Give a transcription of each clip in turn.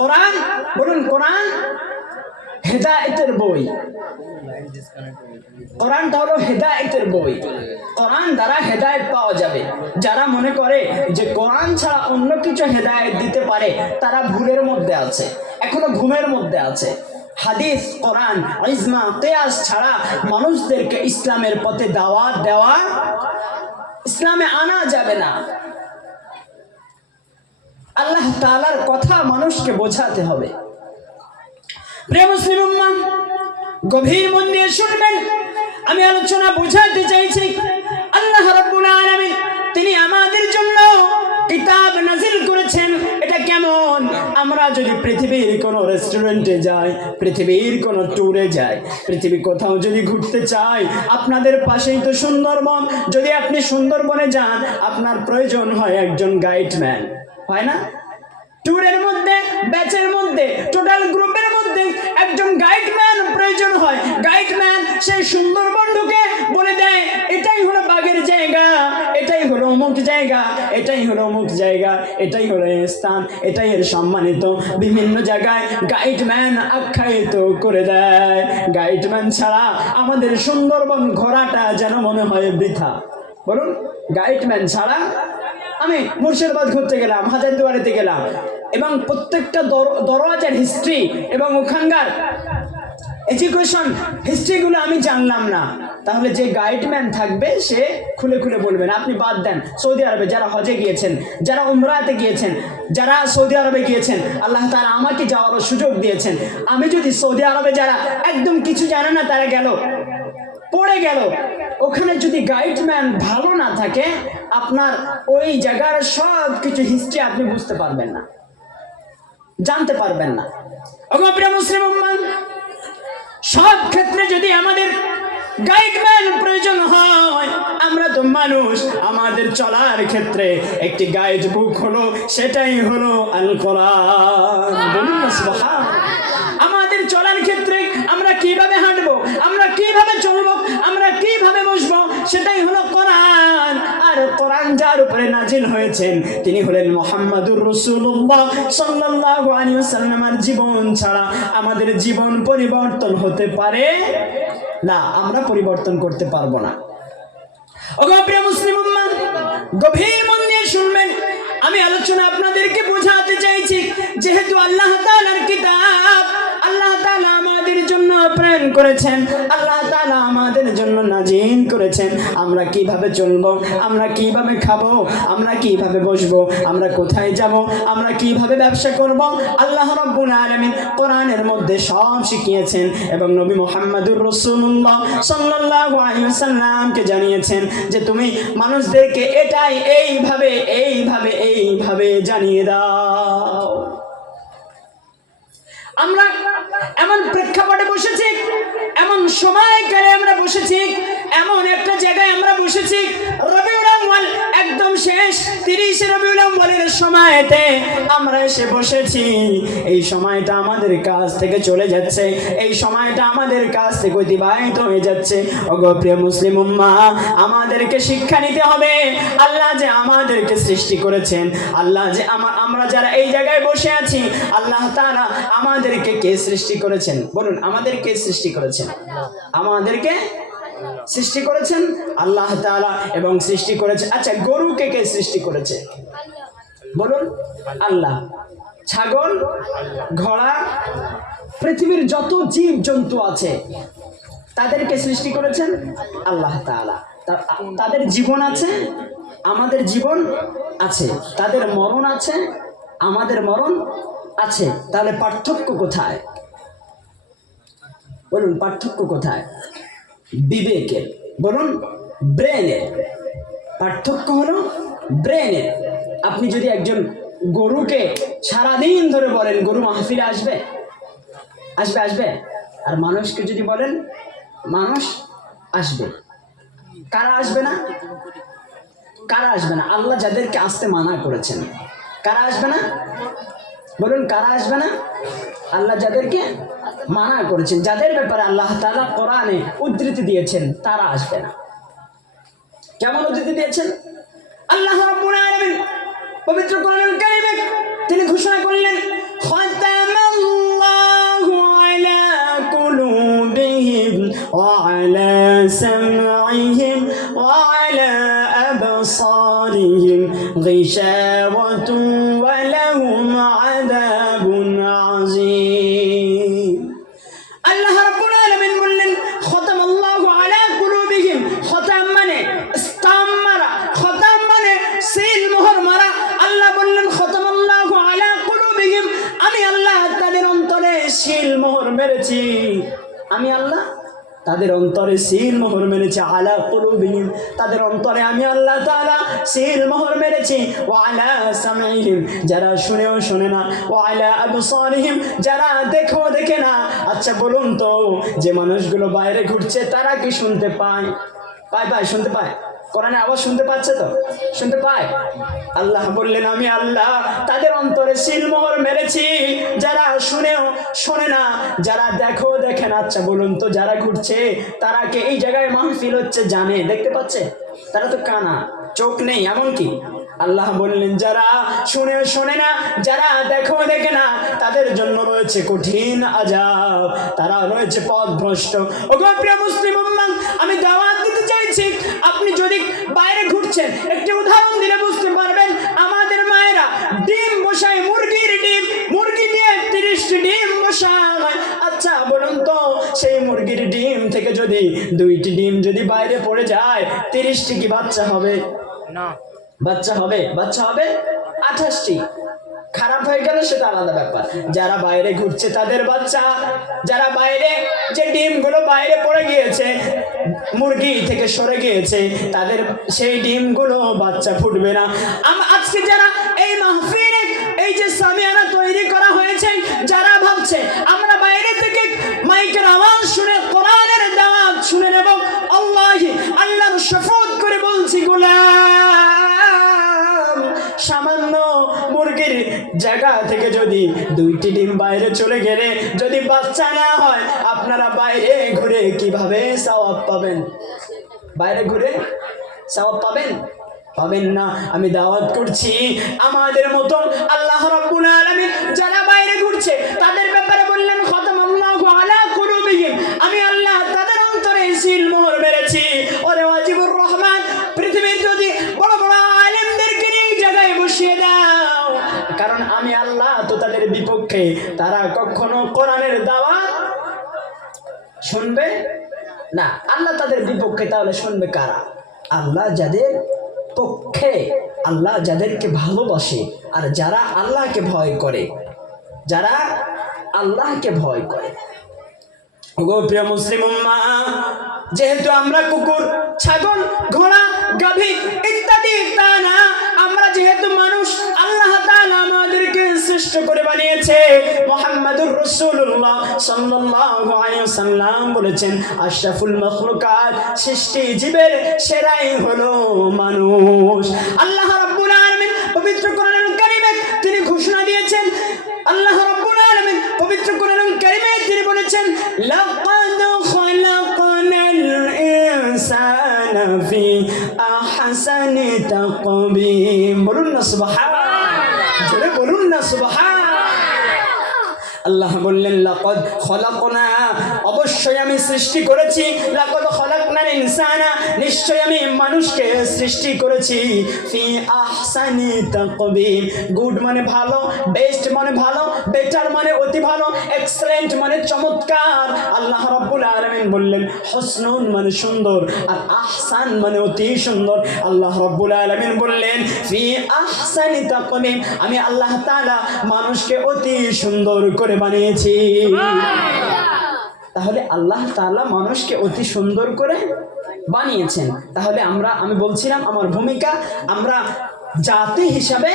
কোরআন, বলুন কোরআন হেদায়েতের বই। কোরআনটা হলো হেদায়েতের বই। কোরআন দ্বারা হেদায়েত পাওয়া যাবে। যারা মনে করে যে কোরআন ছাড়া অন্য কিছু হেদায়েত দিতে পারে, তারা ভুলের মধ্যে আছে, এখনো ঘুমের মধ্যে আছে। হাদিস, কোরআন, ইজমা, কিয়াস ছাড়া মানুষদেরকে ইসলামের পথে দাওয়াত দেওয়া, ইসলামে আনা যাবে না। আল্লাহ তাআলার কথা মানুষকে বোঝাতে হবে। প্রিয় মুসলিম উম্মাহ, গভীর মন দিয়ে শুনবেন। আমি আলোচনা বোঝাতে চাইছি, আল্লাহ রাব্বুল আলামিন তিনি আমাদের জন্য কিতাব নাজিল করেছেন। এটা কেমন? আমরা যদি পৃথিবীর কোনো রেস্টুরেন্টে যাই, পৃথিবীর কোনো ট্যুরে যাই, পৃথিবী কোথাও যদি ঘুরতে চাই, আপনাদের পাশেই তো সুন্দরবন। যদি আপনি সুন্দরবনে যান, আপনার প্রয়োজন হয় একজন গাইডম্যান, হয় না? ট্যুরের মধ্যে, ব্যাচের মধ্যে, টোটাল গ্রুপের মধ্যে একজন গাইডম্যান প্রয়োজন হয়। গাইডম্যান সেই সুন্দরবন ঢুকে বলে দেয়, এটাই হলো বাঘের জায়গা, এটাই হলো অমুক জায়গা, এটাই হলো অমুক জায়গা, এটাই হলো এই স্থান, এটাই এর সম্মানিত। বিভিন্ন জায়গায় গাইডম্যান আখ্যায়িত করে দেয়। গাইডম্যান ছাড়া আমাদের সুন্দরবন ঘোরাটা যেন মনে হয় বৃথা। বলুন, গাইডম্যান ছাড়া আমি মুর্শিদাবাদ ঘুরতে গেলাম, হাজারদুয়ারিতে গেলাম, এবং প্রত্যেকটা দরওয়াজার হিস্ট্রি এবং ওখানকার এডুকেশন হিস্ট্রিগুলো আমি জানলাম না, তাহলে যে গাইডম্যান থাকবে সে খুলে খুলে বলবেন। আপনি বাদ দেন, সৌদি আরবে যারা হজে গিয়েছেন, যারা উমরাতে গিয়েছেন, যারা সৌদি আরবে গিয়েছেন, আল্লাহ তাআলা আমাকে যাওয়ার সুযোগ দিয়েছেন। আমি যদি সৌদি আরবে যারা একদম কিছু জানে না, তারা গেল, পড়ে গেল, ওখানে যদি গাইডম্যান ভালো না থাকে, আপনার ওই জায়গার সব কিছু হিস্ট্রি আপনি বুঝতে পারবেন না, জানতে পারবেন না। প্রিয় মুসলিম উম্মাহ, সব ক্ষেত্রে যদি আমাদের গাইডম্যান প্রয়োজন হয়, আমরা তো মানুষ, আমাদের চলার ক্ষেত্রে একটি গাইড বুক হলো, সেটাই হলো আল কোরআন। বলুন না সুবহানাল্লাহ। আমাদের চলার ক্ষেত্রে আমরা কিভাবে হাঁটবো, আমরা কিভাবে চলবো, আমরা কিভাবে বসবো, সেটাই হলো কোরআন। আর কোরআন যার উপরে নাজিল হয়েছেন তিনি হলেন মুহাম্মাদুর রাসূলুল্লাহ সাল্লাল্লাহু আলাইহি ওয়াসাল্লামের জীবন ছাড়া আমাদের জীবন পরিবর্তন হতে পারে না, আমরা পরিবর্তন করতে পারবো না। ওগো প্রিয় মুসলিম উম্মাহ, গভীর মন দিয়ে শুনবেন। আমি আলোচনা আপনাদেরকে বোঝাতে চাইছি, যেহেতু আল্লাহ তাআলার কিতাব আল্লাহ তাআলা আমাদের জন্য প্রেরণ করেছেন, আল্লাহ তাআলা আমাদের জন্য নাজিল করেছেন, আমরা কিভাবে চলবো, আমরা কিভাবে খাবো, আমরা কিভাবে বসবো, আমরা কোথায় যাব, আমরা কিভাবে ব্যবসা করব, আল্লাহ রাব্বুল আলামিন কোরআনের মধ্যে সব শিখিয়েছেন। এবং নবী মুহাম্মদুর রাসূলুল্লাহ সাল্লাল্লাহু আলাইহি ওয়াসাল্লামকে জানিয়েছেন যে তুমি মানুষদেরকে এটাই এইভাবে এইভাবে এইভাবে জানিয়ে দাও। আমরা এমন প্রেক্ষাপটে বসেছি, এমন সময়কালে আমরা বসেছি, এমন একটা জায়গায় আমরা বসেছি, রবিউল আউয়াল একদম শেষ 30 রবিউল আউয়ালের সময়তে আমরা এসে বসেছি। এই সময়টা আমাদের কাছ থেকে চলে যাচ্ছে, এই সময়টা আমাদের কাছ থেকে অতিবাহিত হয়ে যাচ্ছে। ওগো প্রিয় মুসলিম উম্মাহ, আমাদেরকে শিক্ষা নিতে হবে। আল্লাহ যে আমাদেরকে সৃষ্টি করেছেন, আল্লাহ যে আমরা যারা এই জায়গায় বসে আছি, আল্লাহ তাআলা আমাদেরকে কে সৃষ্টি করেছেন? বলুন, আমাদেরকে সৃষ্টি করেছেন, আমাদেরকে সৃষ্টি করেছেন আল্লাহ তাআলা। এবং সৃষ্টি করেছে, আচ্ছা গরুকে কে সৃষ্টি করেছে? বলুন, আল্লাহ। ছাগল, ঘোড়া, পৃথিবীর যত জীব জন্তু আছে তাদেরকে সৃষ্টি করেছেন আল্লাহ তাআলা। তাদের জীবন আছে, আমাদের জীবন আছে, তাদের মরণ আছে, আমাদের মরণ আছে। তাহলে পার্থক্য কোথায়? বলুন, পার্থক্য কোথায়? বিবেকের। বলুন, ব্রেনের। পার্থক্য হলো ব্রেনের। আপনি যদি একজন গরুকে সারাদিন ধরে বলেন গরু মাহফিলে আসবে, আসবে আসবে, আর মানুষকে যদি বলেন মানুষ আসবে, কারা আসবে না? কারা আসবে না? আল্লাহ যাদেরকে আসতে মানা করেছেন, কারা আসবে না? বলুন, কারা আসবে না? আল্লাহ যাদেরকে মানা করেছেন, যাদের ব্যাপারে আল্লাহ তাআলা কোরআনে উদ্ধৃতি দিয়েছেন, তারা আসবে না। কেমন উদ্ধৃতি দিয়েছেন? আল্লাহ রাব্বুল আলামিন পবিত্র কোরআনুল কারীমে তিনি ঘোষণা করলেন, غشاوة ولهم عذاب عظيم আল্লাহ রাব্বুল আলামিন বললেন খতামাল্লাহু আলা কুলুবিহিম খতাম মানে ইসতাম মারা খতাম মানে সিল মোহর মারা আল্লাহ বললেন খতামাল্লাহু আলা কুলুবিহিম আমি আল্লাহ তাদের অন্তরে সিল মোহর মেরেছি আমি আল্লাহ তাদের অন্তরে সিল মোহর মেরেছি আলা কুলুবিহিম তাদের অন্তরে আমি আল্লাহ তাআলা সিল মোহর মেরেছি ওয়া আলা সামিহিম যারা শুনেও শোনে না ওয়া আলা আবসারিহিম যারা দেখে না আচ্ছা বলুন তো যে মানুষগুলো বাইরে ঘুরছে তারা কি শুনতে পায় শুনতে পায় কোরআনে আওয়াজ শুনতে পাচ্ছে তো শুনতে পায় আল্লাহ বললেন আমি আল্লাহ তাদের অন্তরে সিল মোহর মেরেছি যারা শুনেও শোনে না যারা দেখে না আচ্ছা বলুন তো যারা ঘুরছে তারা কি এই জায়গায় মাহফিল হচ্ছে জানে দেখতে পাচ্ছে তারা তো কানা চোখ নেই এমন কি আল্লাহ বললেন যারা শুনেও শোনে না যারা দেখে না তাদের জন্য রয়েছে কঠিন আযাব তারা রয়েছে পথভ্রষ্ট ওগো প্রিয় মুসলিম উম্মাহ আমি দাওয়াত দিতে চাইছি আপনি যদি বাইরে ঘুরছেন একটি উদাহরণ দিলে বুঝতে পারবেন আমাদের মায়েরা ডিম বসায় মুরগি দিয়ে 30টি ডিম বসায় আচ্ছা বলুন তো সেই মুরগির ডিম থেকে যদি 2টি ডিম যদি বাইরে পড়ে যায় 30টি কি বাচ্চা হবে না বাচ্চা হবে 28টি খারাপ হয়ে গেল সেটা আলাদা ব্যাপার যারা বাইরে ঘুরছে তাদের বাচ্চা যারা বাইরে যে ডিমগুলো বাইরে পড়ে গিয়েছে মুরগি থেকে সরে গিয়েছে তাদের সেই ডিমগুলো বাচ্চা ফুটবে না আজকে যারা এই মাহফিলে এই যে সামিয়ানা তৈরি করা হয়েছে যারা ভাবছে আমরা বাইরে থেকে মাইকের আওয়াজ শুনে কোরআনের দাওয়াত শুনে নেব আল্লাহর শপথ করে বলছি গোলাম সামান্য মুরগির জায়গা থেকে যদি 2টি ডিম বাইরে চলে গেলে যদি বাচ্চা না হয় আপনারা বাইরে ঘুরে কিভাবে সওয়াব পাবেন বাইরে ঘুরে সওয়াব পাবেন না আমি দাওয়াত করছি আমাদের মতো আল্লাহ রাব্বুল আলামিন যারা বাইরে ঘুরছে তাদের ব্যাপারে বললেন খতামাল্লাহু আলা কুলুবিহিম আমি আল্লাহ তাদের অন্তরে সিল মোহর মেরেছি ওরে ওয়াজিবুর রহমান পৃথিবীর যদি বড় বড় আলেমদেরকে এই জায়গায় বসিয়ে দাও কারণ আমি আল্লাহ তো তাদের বিপক্ষে তারা কখনো কোরআনের দাওয়াত শুনবে না আল্লাহ তাদের বিপক্ষে তাহলে শুনবে কারা আল্লাহ যাদের পক্ষে আল্লাহ যাদেরকে ভালোবাসে আর যারা আল্লাহকে ভয় করে ওগো প্রিয় মুসলিম উম্মাহ যেহেতু আমরা কুকুর ছাগল ঘোড়া গাভী ইত্যাদি তা না আমরা যেহেতু মানুষ আল্লাহ তাআলা আমাদেরকে সৃষ্টি করে বানিয়েছে মুহাম্মাদুর রাসূলুল্লাহ সাল্লাল্লাহু আলাইহি ওয়াসাল্লাম বলেছেন আশরাফুল মাখলুকাত সৃষ্টি জীবের সেরাই হলো মানুষ আল্লাহ রাব্বুল আলামিন পবিত্র কোরআনুল কারীমে তিনি ঘোষণা দিয়েছেন আল্লাহ রাব্বুল আলামিন পবিত্র কোরআনুল কারীমে তিনি বলেছেন লাকাদ খালাকনাল ইনসানা ফি আহসানি তাকবীম বলুন না সুবহানাল্লাহ জোরে বলুন না সুবহানাল্লাহ আল্লাহ বললেন লাকাদ খলাকনা অবশ্যই আমি সৃষ্টি করেছি লাকাদ খলাকনাল ইনসানা নিশ্চয়ই আমি মানুষকে সৃষ্টি করেছি ফি আহসানি তাকবীম গুড মানে ভালো বেস্ট মানে ভালো বেটার মানে অতি ভালো এক্সেলেন্ট মানে চমৎকার আল্লাহ রাব্বুল আলামিন বললেন হুসনুন মানে সুন্দর আর আহসান মানে অতি সুন্দর আল্লাহ রাব্বুল আলামিন বললেন ফি আহসানি তাকবীম আমি আল্লাহ তাআলা মানুষকে অতি সুন্দর করে বানিয়েছি তাহলে আল্লাহ তাআলা মানুষকে অতি সুন্দর করে বানিয়েছেন তাহলে আমি বলছিলাম আমার ভূমিকা আমরা জাতি হিসাবে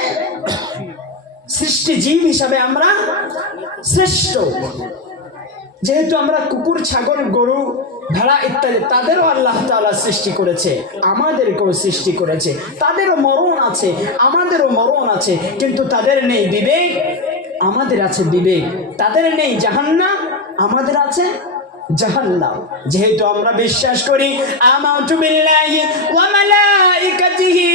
সৃষ্টি জীব হিসাবে আমরা শ্রেষ্ঠ যেহেতু আমরা কুকুর ছাগল গরু ভেড়া ইত্যাদি তাদেরও আল্লাহ তাআলা সৃষ্টি করেছে আমাদেরকেও সৃষ্টি করেছে তাদেরও মরণ আছে আমাদেরও মরণ আছে কিন্তু তাদের নেই বিবেক আমাদের আছে বিবেক তাদের নেই জাহান্নাম আমাদের আছে জাহান্নাম যেহেতু আমরা বিশ্বাস করি আমাতু বিল্লাহি ওয়া মালাইকাতিহি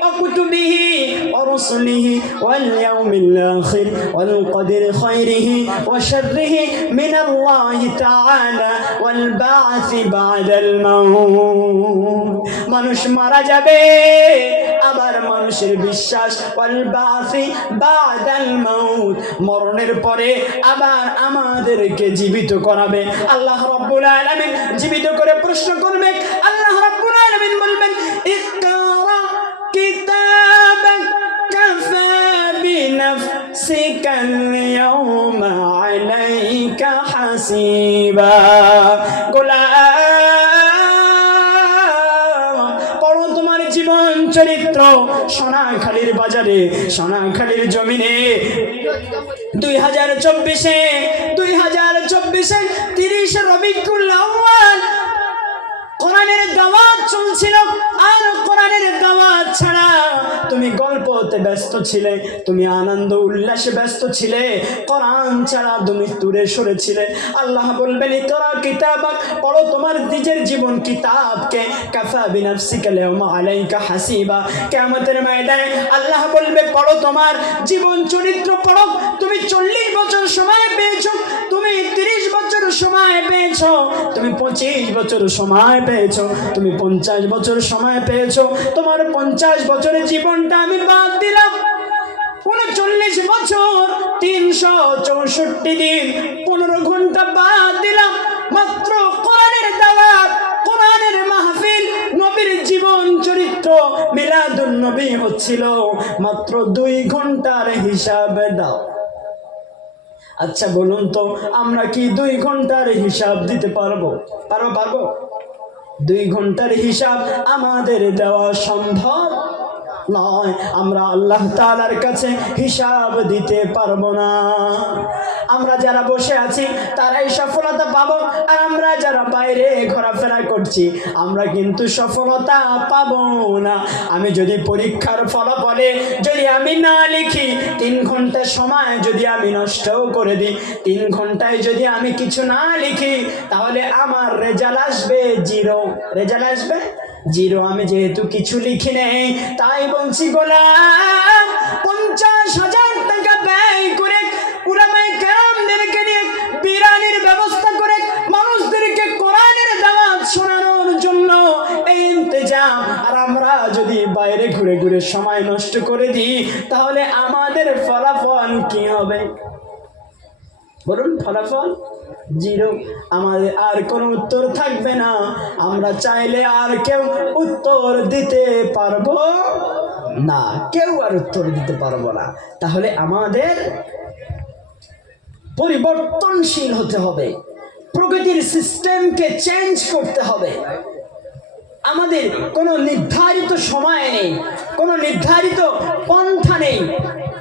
ওয়া কুতুবিহি ওয়া ورسله واليوم الآخر والقدر خيره وشره من الله تعالى والبعث بعد الموت মানুষ মারা যাবে আবার মানুষের বিশ্বাস والبعث بعد الموت মরণের পরে আবার আমাদেরকে জীবিত করাবে আল্লাহ রাব্বুল আলামিন জীবিত করে প্রশ্ন করবে আল্লাহ রাব্বুল আলামিন বলবেন ইকরা কিতাবাক কাফা বিনাফসিকা আল-ইয়াওমা আলাইকা হাসিবা পড়ো তোমার জীবন চরিত্র সোনাখালীর বাজারে সোনাখালীর জমিনে 2024 30 রবিউল আউয়াল কোরআনের দাওয়াত চলছিল আর কোরআনের দাওয়াত ছাড়া তুমি গল্পতে ব্যস্ত ছিলে তুমি আনন্দ উল্লাসে ব্যস্ত ছিলে কোরআন ছাড়া তুমি দূরে সরে ছিলে আল্লাহ বলবেন ইকরা কিতাবাক পড়ো তোমার নিজের জীবন কিতাবকে কাফা বিনাফসিকা আল-ইয়াওমা আলাইকা হাসিবা কিয়ামতের ময়দানে আল্লাহ বলবে পড়ো তোমার জীবন চরিত্র পড়ো তুমি 40 বছর সময় পেয়েছো তুমি 30 বছর সময় পেয়েছো তুমি 25 বছর সময় পেয়েছো তুমি 50 বছর সময় পেয়েছো তোমার 50 বছরের জীবনটা আমি বাদ দিলাম 39 বছর 364 দিন 15 ঘন্টা বাদ দিলাম মাত্র কোরআনের দাওয়াত কোরআনের মাহফিল নবীর জীবন চরিত্র মিলাদুন নবী হচ্ছিল মাত্র 2 ঘন্টার হিসাব দাও আচ্ছা বলুন তো আমরা কি 2 ঘন্টার হিসাব দিতে পারবো 2 ঘন্টার হিসাব আমাদের দেওয়া সম্ভব নয় আমরা আল্লাহ তাআলার কাছে হিসাব দিতে পারবো না আমরা যারা বসে আছি তারাই সফলতা পাবো আর আমরা যারা বাইরে ঘোরাফেরা করছি আমরা কিন্তু সফলতা পাবো না আমি যদি পরীক্ষার ফলাফলে যদি আমি না লিখি 3 ঘন্টা সময় যদি আমি নষ্ট করে দিই 3 ঘন্টায় যদি আমি কিছু না লিখি তাহলে আমার রেজাল্ট আসবে 0 রেজাল্ট আসবে 0 আমি যেহেতু কিছু লিখি নেই তাই বলছি গোলাম 50,000 টাকা ব্যয় করে উলামায়ে কেরামদেরকে নিয়ে বিরানির ব্যবস্থা করে মানুষদেরকে কোরআনের দাওয়াত শোনানোর জন্য এই ইন্তজাম আর আমরা যদি বাইরে ঘুরে ঘুরে সময় নষ্ট করে দিই তাহলে আমাদের ফলাফল কি হবে বলুন ফলাফল 0 আমাদের আর কোনো উত্তর থাকবে না আমরা চাইলে আর কেউ উত্তর দিতে পারবো না কেউ আর উত্তর দিতে পারবো না তাহলে আমাদের পরিবর্তনশীল হতে হবে প্রকৃতির সিস্টেমকে চেঞ্জ করতে হবে আমাদের কোনো নির্ধারিত সময় নেই কোনো নির্ধারিত পন্থা নেই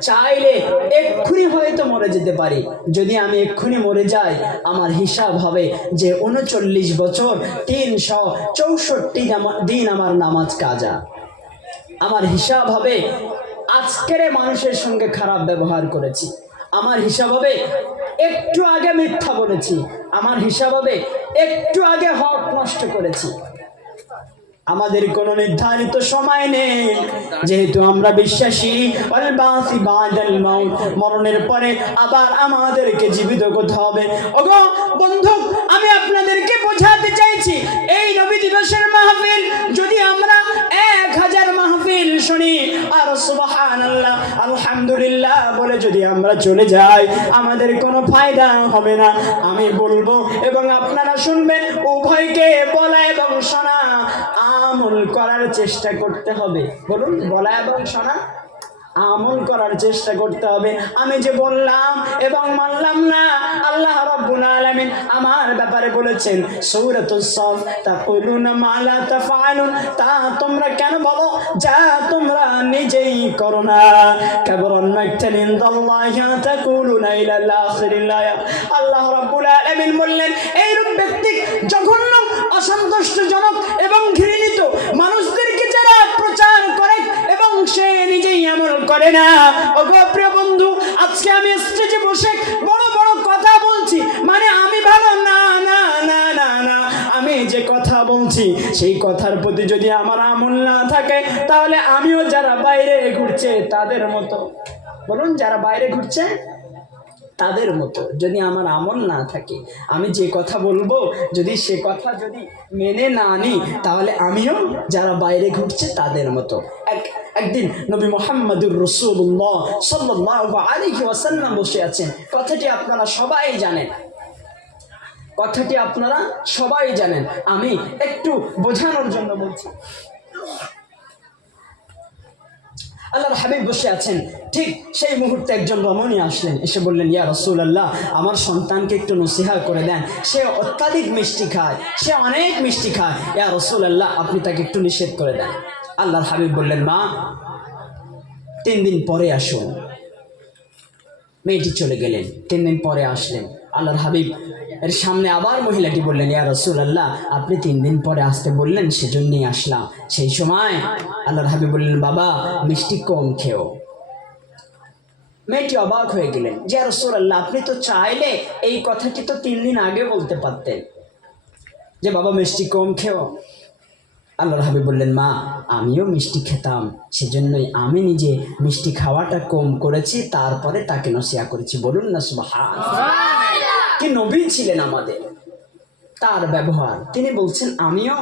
চাইলে এক্ষুনি হয়তো মরে যেতে পারি যদি আমি এক্ষুনি মরে যাই আমার হিসাব হবে যে 39 বছর 364 দিন আমার নামাজ কাজা আমার হিসাব হবে আজকের মানুষের সঙ্গে খারাপ ব্যবহার করেছি আমার হিসাব হবে একটু আগে মিথ্যা বলেছি আমার হিসাব হবে একটু আগে হক নষ্ট করেছি আমাদের কোনো নির্ধারিত সময় নেই যেহেতু আমরা বিশ্বাসী আল-বাসি বাদাল মাউত মরণের পরে আবার আমাদেরকে জীবিত করতে হবে ওগো বন্ধু আমি আপনাদেরকে বোঝাতে চাইছি এই নবী দিবসের মাহফিল যদি আমরা 1000 মাহফিল শুনি আর সুবহানাল্লাহ আলহামদুলিল্লাহ বলে যদি আমরা চলে যাই আমাদের কোনো ফায়দা হবে না আমি বলবো এবং আপনারা শুনবেন উভয়কে বলা এবং শোনা আমল করার চেষ্টা করতে হবে বলুন বলা এবং শোনা আমল করার চেষ্টা করতে হবে আমি যে বললাম এবং মানলাম না আল্লাহ রাব্বুল আলামিন আমার ব্যাপারে বলেছেন সূরাতুস সাফ তাকুলুনা মা লা তাফআলুন তা তোমরা কেন বলো যা তোমরা নিজেই করো না কাবরান মাকতান ইনদাল্লাহি তাকুলুনা ইলা আখিরিল আয়াত আল্লাহ রাব্বুল আলামিন বললেন এই রূপ ব্যক্তি জঘন্য অসন্তুষ্টজনক এবং ঘৃণিত মানুষদেরকে যারা প্রচার করে এবং সে নিজেই আমল করে না ওগো প্রিয় বন্ধু আজকে আমি স্টেজে বসে বড় বড় কথা বলছি মানে আমি ভালো না না না না না আমি যে কথা বলছি সেই কথার প্রতি যদি আমার আমল না থাকে তাহলে আমিও যারা বাইরে ঘুরছে তাদের মতো। বলুন, যারা বাইরে ঘুরছে তাদের মতো যদি আমার আমল না থাকে, আমি যে কথা বলবো যদি সে কথা যদি মেনে না নিই তাহলে আমিও যারা বাইরে ঘুরছে তাদের মতো। একদিন নবী মুহাম্মদুর রাসূলুল্লাহ সাল্লাল্লাহু আলাইহি ওয়াসাল্লাম বসে আছেন। কথাটি আপনারা সবাই জানেন, কথাটি আপনারা সবাই জানেন, আমি একটু বোঝানোর জন্য বলছি। আল্লাহর হাবিব বসে আছেন, ঠিক সেই মুহূর্তে একজন রমণী আসলেন, এসে বললেন, ইয়া রাসূলুল্লাহ, আমার সন্তানকে একটু নসিহত করে দেন, সে অত্যাধিক মিষ্টি খায়, সে অনেক মিষ্টি খায়, ইয়া রাসূলুল্লাহ আপনি তাকে একটু নিষেধ করে দেন। আল্লাহর হাবিব বললেন, মা 3 দিন পরে আসুন। মেয়েটি চলে গেলেন, 3 দিন পরে আসলেন। আল্লাহর হাবিব এর সামনে আবার মহিলাটি বললেন, ইয়া রাসূলুল্লাহ আপনি 3 দিন পরে আসতে বললেন, সেজন্যই আসলাম। সেই সময় আল্লাহর হাবিব বললেন, বাবা মিষ্টি কম খেও। মেয়েটি অবাক হয়ে গেলেন, ইয়া রাসূলুল্লাহ আপনি তো চাইলে এই কথাটি তো 3 দিন আগে বলতে পারতেন যে বাবা মিষ্টি কম খেও। আল্লাহর হাবিব বললেন, মা আমিও মিষ্টি খেতাম, সেজন্যই আমি নিজে মিষ্টি খাওয়াটা কম করেছি, তারপরে তাকে নসিহত করেছি। বলুন না সুবহানাল্লাহ। কি নবী ছিলেন আমাদের, তার ব্যবহার। তিনি বলছেন আমিও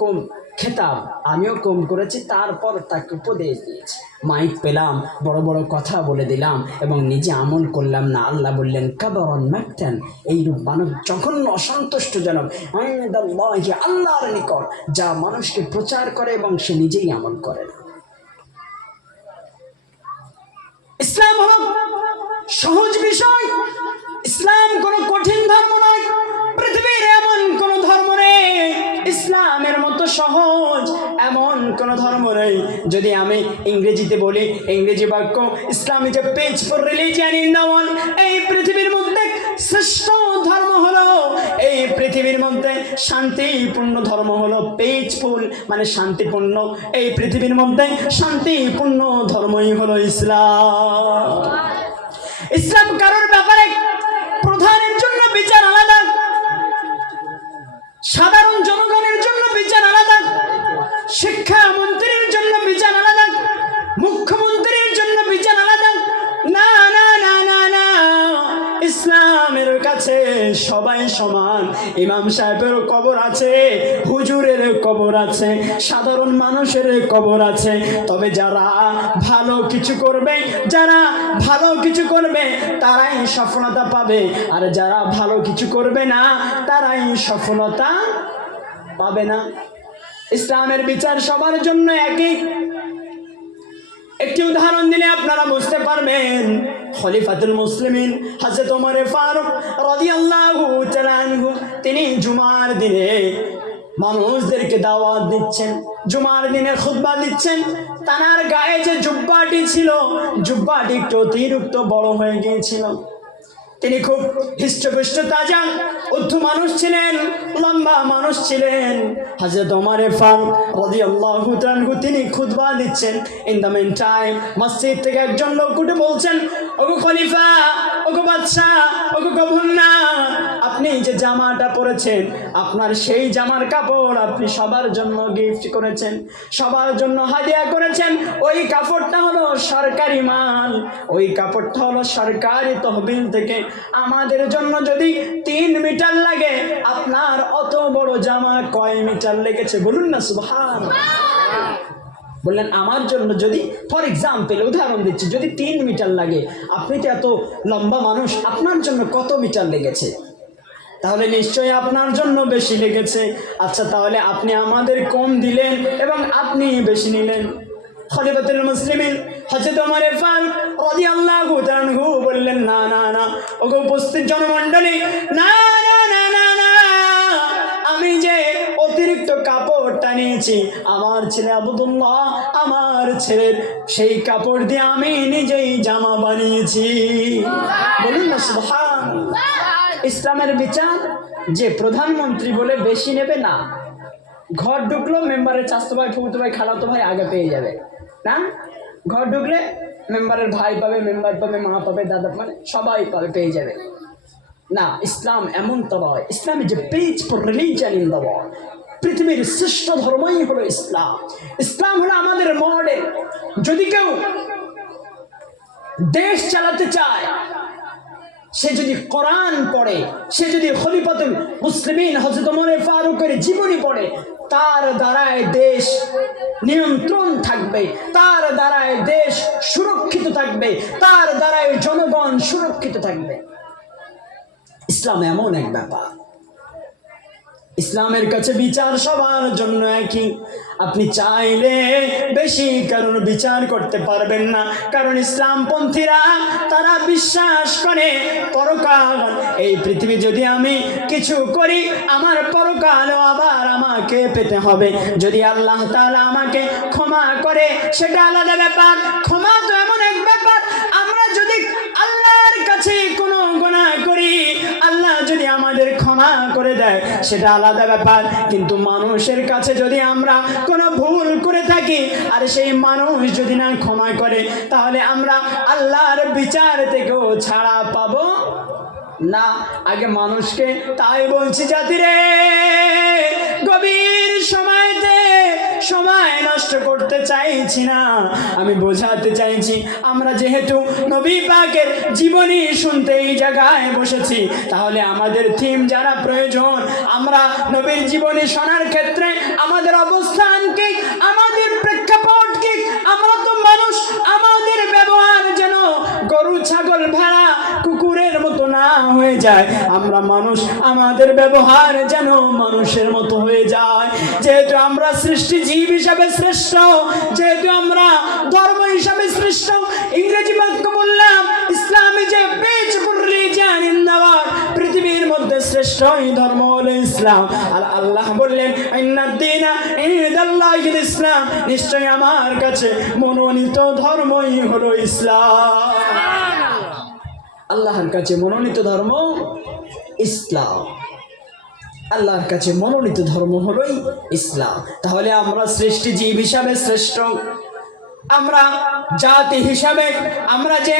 কম খেতাম, আমিও কম করেছি, তারপর তাকে উপদেশ দিয়েছি। মাইক পেলাম, বড় বড় কথা বলে দিলাম এবং নিজে আমল করলাম না। আল্লাহ বললেন, কাবারান মাকতান, এইরূপ মানব জঘন্য অসন্তুষ্টজনক ইনদাল্লাহি, আল্লাহর নিকট, যা মানুষকে প্রচার করে এবং সে নিজেই আমল করে না। ইসলাম হলো সহজ বিষয়, ইসলাম কোনো কঠিন ধর্ম নয়, পৃথিবীর এমন কোন ধর্ম নেই ইসলামের মতো সহজ, এমন কোন ধর্ম নেই। যদি আমি ইংরেজিতে বলি, ইংরেজি বাক্য Islam is a page for religion in the world, এই পৃথিবীর মধ্যে শ্রেষ্ঠ ধর্ম হলো, এই পৃথিবীর মধ্যে শান্তিপূর্ণ ধর্ম হলো পেজফুল, মানে শান্তিপূর্ণ। এই পৃথিবীর মধ্যে শান্তিপূর্ণ ধর্মই হলো ইসলাম। ইসলাম কারোর ব্যাপারে প্রধানের জন্য বিচার আলাদা, সাধারণ জনগণের জন্য বিচার আলাদা, শিক্ষামন্ত্রীর জন্য বিচার আলাদা, মুখ্যমন্ত্রীর জন্য বিচার আলাদা। না না না না না, ইসলামের কাছে সবাই সমান। ইমাম সাহেবের কবর আছে, হুজুরের কবর আছে, সাধারণ মানুষের কবর আছে। তবে যারা ভালো কিছু করবে, যারা ভালো কিছু করবে তারাই সফলতা পাবে, আর যারা ভালো কিছু করবে না তারাই সফলতা পাবে না। ইসলামের বিচার সবার জন্য একই। একটি উদাহরণ দিলে আপনারা বুঝতে পারবেন। খলিফাতুল মুসলিমিন হযরত ওমর ফারুক রাদিয়াল্লাহু তাআলা আনহু, তিনি জুমার দিনে মানুষদেরকে দাওয়াত দিচ্ছেন, জুমার দিনে খুতবা দিচ্ছেন। তার গায়ে যে জুব্বাটি ছিল, জুব্বাটি একটু অতিরিক্ত বড় হয়ে গিয়েছিল। তিনি খুব হৃষ্টপুষ্ট তাজা উদ্ধ মানুষ ছিলেন, লম্বা মানুষ ছিলেন। হযরত ওমর ফারুক রাদিয়াল্লাহু তাআলা আনহু তিনি খুতবা দিচ্ছেন। ইন দ্য মিন টাইম মসজিদ থেকে একজন লোক উঠে বলছেন, ওগো খলিফা, ওগো বাদশা, ওগো গভর্নর, আপনি যে জামাটা পরেছেন, আপনার সেই জামার কাপড় আপনি সবার জন্য গিফট করেছেন, সবার জন্য হাদিয়া করেছেন। ওই কাপড়টা হলো সরকারি মাল, ওই কাপড়টা হলো সরকারি তহবিল থেকে। আমাদের জন্য যদি 3 মিটার লাগে, আপনার অত বড় জামা কয় মিটার লেগেছে? বলুন না সুবহানাল্লাহ। বললেন আমার জন্য যদি, ফর এক্সাম্পল উদাহরণ দিচ্ছি, যদি 3 মিটার লাগে, আপনি তো এত লম্বা মানুষ, আপনার জন্য কত মিটার লেগেছে? তাহলে নিশ্চয়ই আপনার জন্য বেশি লেগেছে। আচ্ছা, তাহলে আপনি আমাদের কম দিলেন এবং আপনি বেশি নিলেন। খলিফাতুল মুসলিমিন হযরত ওমর ফারুক রাদিয়াল্লাহু তাআলা আনহু বললেন, না না না, ওগো উপস্থিত জনমণ্ডলী, না না না না না, আমি যে অতিরিক্ত কাপড়টা নিয়েছি, আমার ছেলে আব্দুল্লাহ, আমার ছেলের সেই কাপড় দিয়ে আমি নিজেই জামা বানিয়েছি। বলুন না সুবহানাল্লাহ। ইসলামের বিচার যে প্রধানমন্ত্রী বলে বেশি নেবে না, ঘর ঢুকলো মেম্বারের চাচতো ভাই, ফুফুতো ভাই, খালাতো ভাই আগে পেয়ে যাবে না। ঘর ঢুকলে মেম্বারের ভাই পাবে, মেম্বার পাবে, মা পাবে, দাদা পাবে, সবাই পাবে, পেয়ে যাবে না। ইসলাম এমন তো নয়। Islam is a page for religion in the world. পৃথিবীর শ্রেষ্ঠ ধর্মই হলো ইসলাম। ইসলাম হলো আমাদের মডেল। যদি কেউ দেশ চালাতে চায়, সে যদি কোরআন পড়ে, সে যদি খলিফাতুল মুসলিমিন হযরত ওমর ফারুকের জীবনী পড়ে, তার দ্বারায় দেশ নিয়ন্ত্রণ থাকবে, তার দ্বারায় দেশ সুরক্ষিত থাকবে, তার দ্বারায় জনগণ সুরক্ষিত থাকবে। ইসলাম এমন এক ব্যাপার, ইসলামের কাছে বিচার সবার জন্য একই। আপনি চাইলে বেশি কারোর বিচার করতে পারবেন না, কারণ ইসলামপন্থীরা তারা বিশ্বাস করে পরকাল। এই পৃথিবী যদি আমি কিছু করি, আমার পরকালও আবার আমাকে পেতে হবে। যদি আল্লাহ তাআলা আমাকে ক্ষমা করে সেটা আলাদা ব্যাপার। ক্ষমা তো এমন এক ব্যাপার, আমরা যদি আল্লাহর কাছে কোনো গুনাহ করি, আল্লাহ যদি আমাদের ক্ষমা করে দেয় সেটা আলাদা ব্যাপার। কিন্তু মানুষের কাছে যদি আমরা কোনো ভুল করে থাকি আর সেই মানুষ যদি না ক্ষমা করে, তাহলে আমরা আল্লাহর বিচার থেকেও ছাড়া পাবো না। আগে মানুষকে, তাই বলছি জাতিরে, গভীর সময়তে সময় নষ্ট করতে চাইছি না, আমি বোঝাতে চাইছি আমরা যেহেতু নবী পাকের জীবনী শুনতে এই জায়গায় বসেছি, তাহলে আমাদের থিম যারা প্রয়োজন, আমরা নবীর জীবনী শোনার ক্ষেত্রে আমাদের অবস্থান কি, আমাদের প্রেক্ষাপট কি। আমরা তো মানুষ, আমাদের ব্যবহার যেন গরু ছাগল ভেড়া কুকুরের মতো না হয়ে যায়। আমরা মানুষ, আমাদের ব্যবহার যেন মানুষের মতো হয়ে যায়। যেহেতু আমরা সৃষ্টি জীব হিসাবে শ্রেষ্ঠ, যেহেতু আমরা ধর্ম হিসাবে শ্রেষ্ঠ, ইংরেজি বাক্য বললাম ইসলামী যে peaceful religion in the world, পৃথিবীর মধ্যে শ্রেষ্ঠ এই ধর্ম হলো ইসলাম। আর আল্লাহ বললেন ইন্নাদ-দীনা ইনদাল্লাহিল ইসলাম, নিশ্চয়ই আমার কাছে মনোনীত ধর্মই হলো ইসলাম। আল্লাহর কাছে মনোনীত ধর্ম ইসলাম, আল্লাহর কাছে মনোনীত ধর্ম হলোই ইসলাম। তাহলে আমরা সৃষ্টি জীব হিসাবে শ্রেষ্ঠ, আমরা জাতি হিসাবে আমরা যে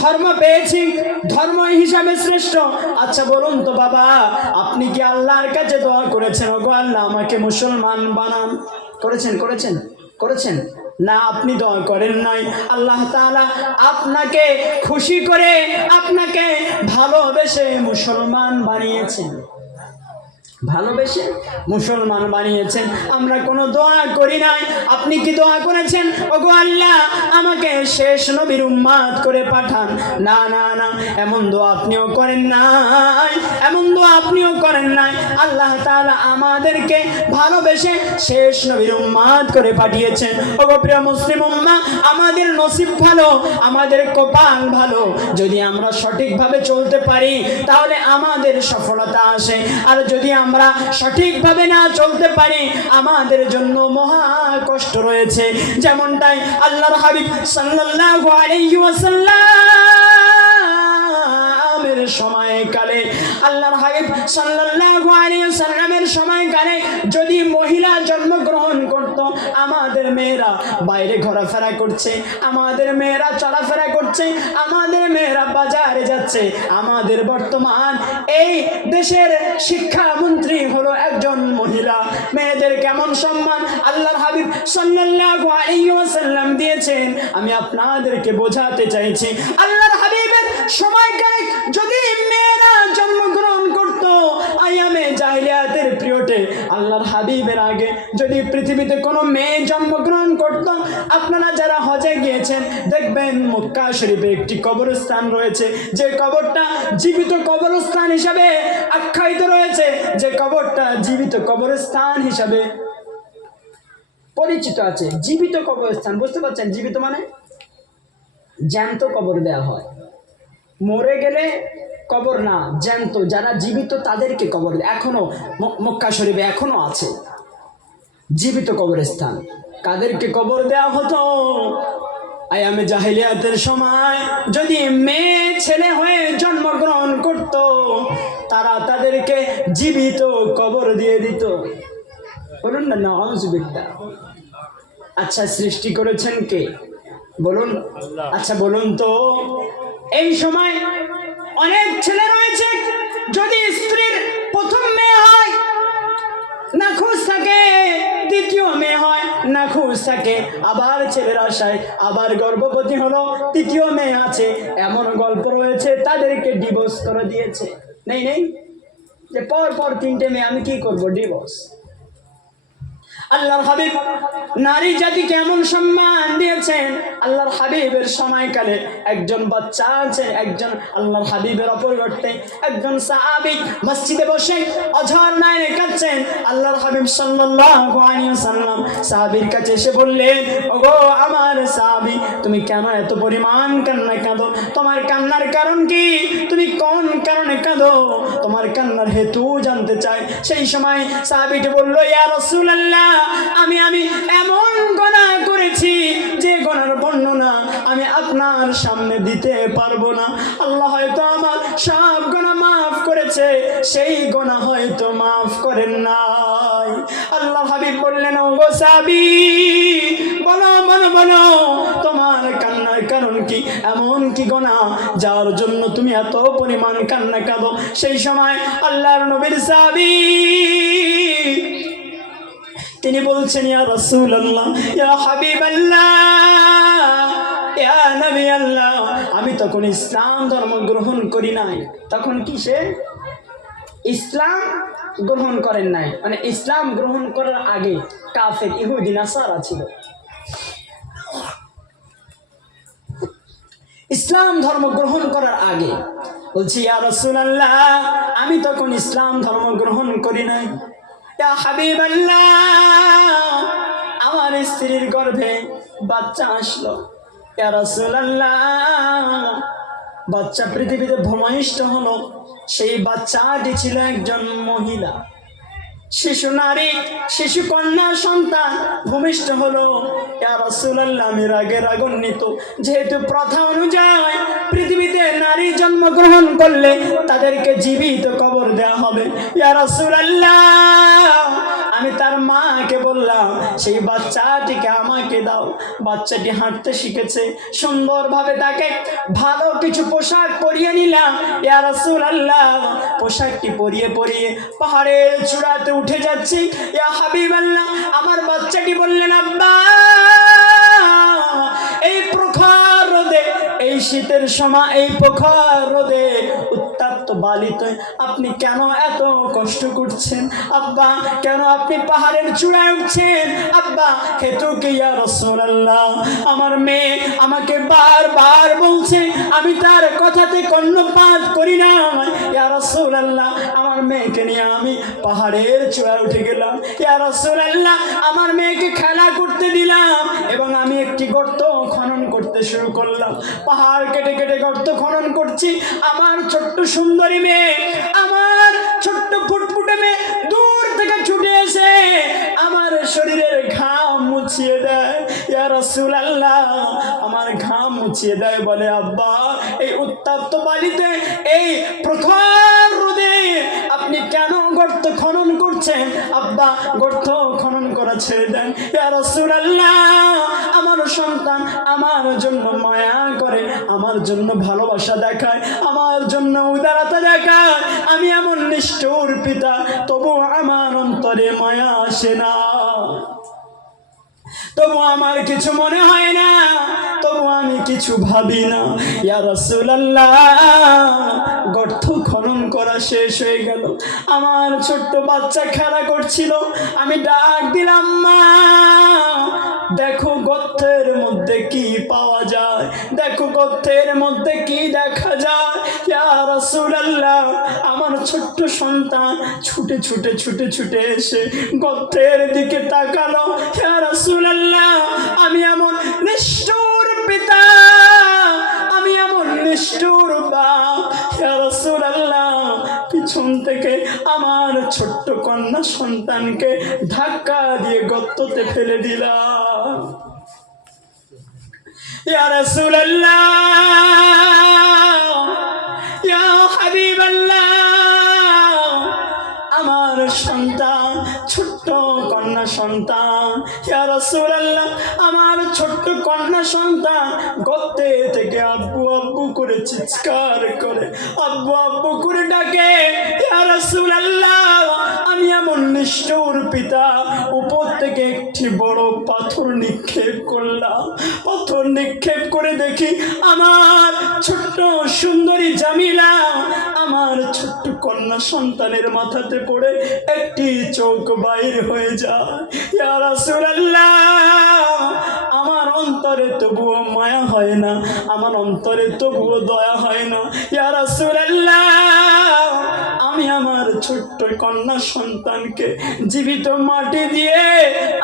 ধর্ম পেয়েছি ধর্ম হিসাবে শ্রেষ্ঠ। আচ্ছা বলুন তো বাবা, আপনি কি আল্লাহর কাছে দোয়া করেছেন, ওগো আল্লাহ আমাকে মুসলমান বানান? করেছেন? করেছেন? করেছেন না? আপনি দোয়া করেন নাই। আল্লাহ তাআলা আপনাকে খুশি করে, আপনাকে ভালোবেসে মুসলমান বানিয়েছেন, ভালোবেসে মুসলমান বানিয়েছেন। আমরা কোনো দোয়া করি নাই। আপনি কি দোয়া করেছেন, ওগো আল্লাহ আমাকে শেষ নবীর উম্মত করে পাঠান? না না না, এমন দোয়া আপনিও করেন নাই, এমন দোয়া আপনিও করেন নাই। আল্লাহ তাআলা আমাদেরকে ভালোবেসে শেষ নবীর উম্মত করে পাঠিয়েছেন। ওগো প্রিয় মুসলিম উম্মাহ, আমাদের নসিব ভালো, আমাদের কপাল ভালো। যদি আমরা সঠিকভাবে চলতে পারি তাহলে আমাদের সফলতা আসে, আর যদি আমরা সঠিকভাবে না চলতে পারি আমাদের জন্য মহা কষ্ট রয়েছে। যেমনটাই আল্লাহর হাবিব সাল্লাল্লাহু আলাইহি ওয়াসাল্লামের সময়কালে, আল্লাহর হাবিব সাল্লাল্লাহু আলাইহি ওয়াসাল্লামের সময়কালে যদি মহিলা জন্মগ্রহণ করত, আমাদের মেয়েরা বাইরে ঘোরাফেরা করছে, আমাদের মেয়েরা চলাফেরা করছে, আমাদের মেয়েরা বাজারে যাচ্ছে, আমাদের বর্তমান এই দেশের শিক্ষামন্ত্রী হলো একজন মহিলা, মেয়েদের কেমন সম্মান আল্লাহর হাবিব সাল্লাল্লাহু আলাইহি ওয়াসাল্লাম দিয়েছেন, আমি আপনাদেরকে বোঝাতে চাইছি। আল্লাহর হাবিবের সময়কালে যদি মেয়েরা জন্মগ্রহণ করত আয়ামে জাহিলিয়াতের পিরিয়ডে, আল্লাহর হাবিবের আগে যদি পৃথিবীতে কোনো মেয়ে জন্মগ্রহণ করত, আপনারা যারা হজে গিয়েছেন দেখবেন মক্কা শরীফে একটি কবরস্থান রয়েছে, যে কবরটা জীবিত কবরস্থান হিসাবে আখ্যায়িত রয়েছে, যে কবরটা জীবিত কবরস্থান হিসাবে পরিচিত আছে। জীবিত কবরস্থান, বুঝতে পারছেন? জীবিত মানে জ্যান্ত কবর দেওয়া হয়, মরে গেলে কবর না, জ্যান্ত যারা জীবিত তাদেরকে কবর দেয়। এখনো মক্কা শরীফে এখনো আছে জীবিত কবরস্থান। কাদেরকে কবর দেওয়া হতো? আয়ামে জাহিলিয়াতের সময় যদি মেয়ে ছেলে হয়ে জন্মগ্রহণ করত, তারা তাদেরকে জীবিত কবর দিয়ে দিত। বলুন না নাউযুবিল্লাহ। আচ্ছা সৃষ্টি করেছেন কে বলুন? আচ্ছা বলুন তো, এই সময় অনেক ছেলে রয়েছে, যদি স্ত্রীর প্রথম মেয়ে হয়, নাখুশ থাকে দ্বিতীয় মেয়ে হয় নাখুশ থাকে, আবার ছেলের আশায় আবার গর্ভবতী হলো, তৃতীয় মেয়ে আছে, এমন গল্প রয়েছে তাদেরকে ডিভোর্স করে দিয়েছে। নেই যে পর পর 3টে মেয়ে আমি কি করব, ডিভোর্স। আল্লাহর হাবিব নারী জাতি কেমন সম্মান দিয়েছেন। আল্লাহর হাবিবের সময়কালে একজন বাচ্চা আছেন, একজন আল্লাহর হাবিবের অপরিবর্তে একজন সাহাবী মসজিদে বসে অঝর নয়নে কাঁদছেন। আল্লাহর হাবিব সাল্লাল্লাহু আলাইহি ওয়াসাল্লাম সাহাবীর কাছে এসে বললেন, ওগো আমার সাহাবী, তুমি কেন এত পরিমাণ কান্না কাঁদো? তোমার কান্নার কারণ কি? তুমি কোন কারণে কাঁদো? তোমার কান্নার হেতু জানতে চাই। সেই সময় সাহাবীটি বলল, ইয়া রাসূলুল্লাহ, আমি এমন গুনাহ করেছি যে গুনাহর বর্ণনা আমি আপনার সামনে দিতে পারবো না। আল্লাহ হয়তো আমার সব গুনাহ মাফ করেছে, সেই গুনাহ হয়তো মাফ করেন নাই। আল্লাহ হাবিব বললেন, ওগো সাহাবী, বলো তোমার কান্নার কারণ কি? এমন কি গুনাহ যার জন্য তুমি এত পরিমাণ কান্না কাঁদো? সেই সময় আল্লাহর নবীর সাহাবী তিনি বলছেন, ইয়া রাসূলুল্লাহ, ইয়া হাবিবাল্লাহ, ইয়া নবী আল্লাহ, আমি তখন ইসলাম ধর্ম গ্রহণ করি নাই। তখন কি সে ইসলাম গ্রহণ করেন নাই, মানে ইসলাম গ্রহণ করার আগে কাফের ইহুদি নাসারা ছিল। ইসলাম ধর্ম গ্রহণ করার আগে বলছি, ইয়া রাসূলুল্লাহ, আমি তখন ইসলাম ধর্ম গ্রহণ করি নাই। ইয়া হাবিবাল্লাহ, আমার স্ত্রীর গর্ভে বাচ্চা আসলো। ইয়া রাসূলুল্লাহ, বাচ্চা পৃথিবীতে ভূমিষ্ঠ হলো। সেই বাচ্চাটি ছিল একজন মহিলা, শিশু নারী, শিশু কন্যা সন্তান ভূমিষ্ঠ হলো। ইয়া রাসূলুল্লাহ, আমি রাগে রাগান্বিত, যেহেতু প্রথা অনুযায়ী পৃথিবীতে নারী জন্মগ্রহণ করলে তাদেরকে জীবিত কবর দেওয়া হবে। ইয়া রাসূলুল্লাহ, আমি তার মাকে বললাম, সেই বাচ্চাটিকে আমাকে দাও। বাচ্চাটি হাঁটতে শিখেছে, সুন্দরভাবে তাকে ভালো কিছু পোশাক পরিয়ে নিলাম। ইয়া রাসূলুল্লাহ, পোশাকটি পরিয়ে পাহাড়ের চূড়াতে উঠে যাচ্ছি। ইয়া হাবিবাল্লাহ, আমার বাচ্চাটি বললেন, আব্বা, এই প্রখর রোদে, এই শীতের সময়, এই প্রখর রোদে, উত্তপ্ত বালিতে আপনি কেন এত কষ্ট করছেন? আব্বা, কেন আপনি পাহাড়ের চূড়ায় উঠছেন? আব্বা, হেতু কি? ইয়া রাসূলুল্লাহ, আমার মেয়ে আমাকে বারবার বলছে, আমি তার কথাতে কর্ণপাত করি না। ইয়া রাসূলুল্লাহ, আমার মেয়েকে নিয়ে আমি পাহাড়ের চূড়ায় উঠে গেলাম। ইয়া রাসূলুল্লাহ, আমার মেয়েকে খেলা করতে দিলাম এবং আমি একটি গর্ত খনন করতে শুরু করলাম। পাহাড় কেটে কেটে গর্ত খনন করছি। আমার ছোট্ট সুন্দরী মেয়ে, আমার ছোট্ট ফুটফুটে মেয়ে দূর থেকে ছুটে এসে আমার শরীরের ঘাম মুছিয়ে দেয়। ইয়া রাসূলুল্লাহ, আমার ঘাম মুছিয়ে দেয়, বলে, আব্বা, এই উত্তপ্ত বালিতে, এই প্রখর রোদে আপনি কেন গর্ত খনন করছেন? আব্বা, গর্ত খনন করা ছেড়ে দেন। ইয়া রাসূলুল্লাহ, আমার সন্তান আমার জন্য মায়া করে, আমার জন্য ভালোবাসা দেখায়, আমার জন্য উদারতা দেখায়। আমি এমন নিষ্ঠুর পিতা, তবু আমার অন্তরে মায়া আসে না, তবু আমার কিছু মনে হয় না, তবু আমি কিছু ভাবি না। ইয়া রাসূলুল্লাহ, গর্ত খনন করা শেষ হয়ে গেল। আমার ছোট্ট বাচ্চা খেলা করছিল। আমি ডাক দিলাম, মা, দেখো গর্তের মধ্যে কি পাওয়া যায়, দেখো গর্তের মধ্যে কি দেখা যায়। ইয়া রাসূলুল্লাহ, আমার ছোট্ট সন্তান ছুটে এসে গর্তের দিকে তাকালো। ইয়া রাসূলুল্লাহ, আমি এমন নিষ্ঠুর পিতা, আমি এমন নিষ্ঠুর বাপ। ইয়া রাসূলুল্লাহ, পিছন থেকে আমার ছোট্ট কন্যা সন্তানকে ধাক্কা দিয়ে গর্ততে ফেলে দিলাম। ইয়া রাসূলুল্লাহ, ইয়া হাবিবাল্লাহ, আমার সন্তান, ছোট্ট কন্যা সন্তান, ইয়া রাসূলুল্লাহ, আমার ছোট্ট কন্যা সন্তান গর্তে থেকে আব্বু আব্বু করে চিৎকার করে, আব্বু আব্বু করে ডাকে, ইয়া রাসূলুল্লাহ আমি এমন নিষ্ঠুর পিতা, উপর থেকে একটি বড় পাথর নিক্ষেপ করলাম। পাথর নিক্ষেপ করে দেখি আমার ছোট্ট সুন্দরী জামিলা আমার ছোট্ট কন্যা সন্তানের মাথাতে পড়ে একটি চোখ বাইর হয়ে যায়। ইয়া রাসূলুল্লাহ আমার অন্তরে তবুও মায়া হয় না, আমার অন্তরে তবুও দয়া হয় না। ইয়া রাসূলুল্লাহ আমি আমার ছোট্ট কন্যা সন্তানকে জীবিত মাটি দিয়ে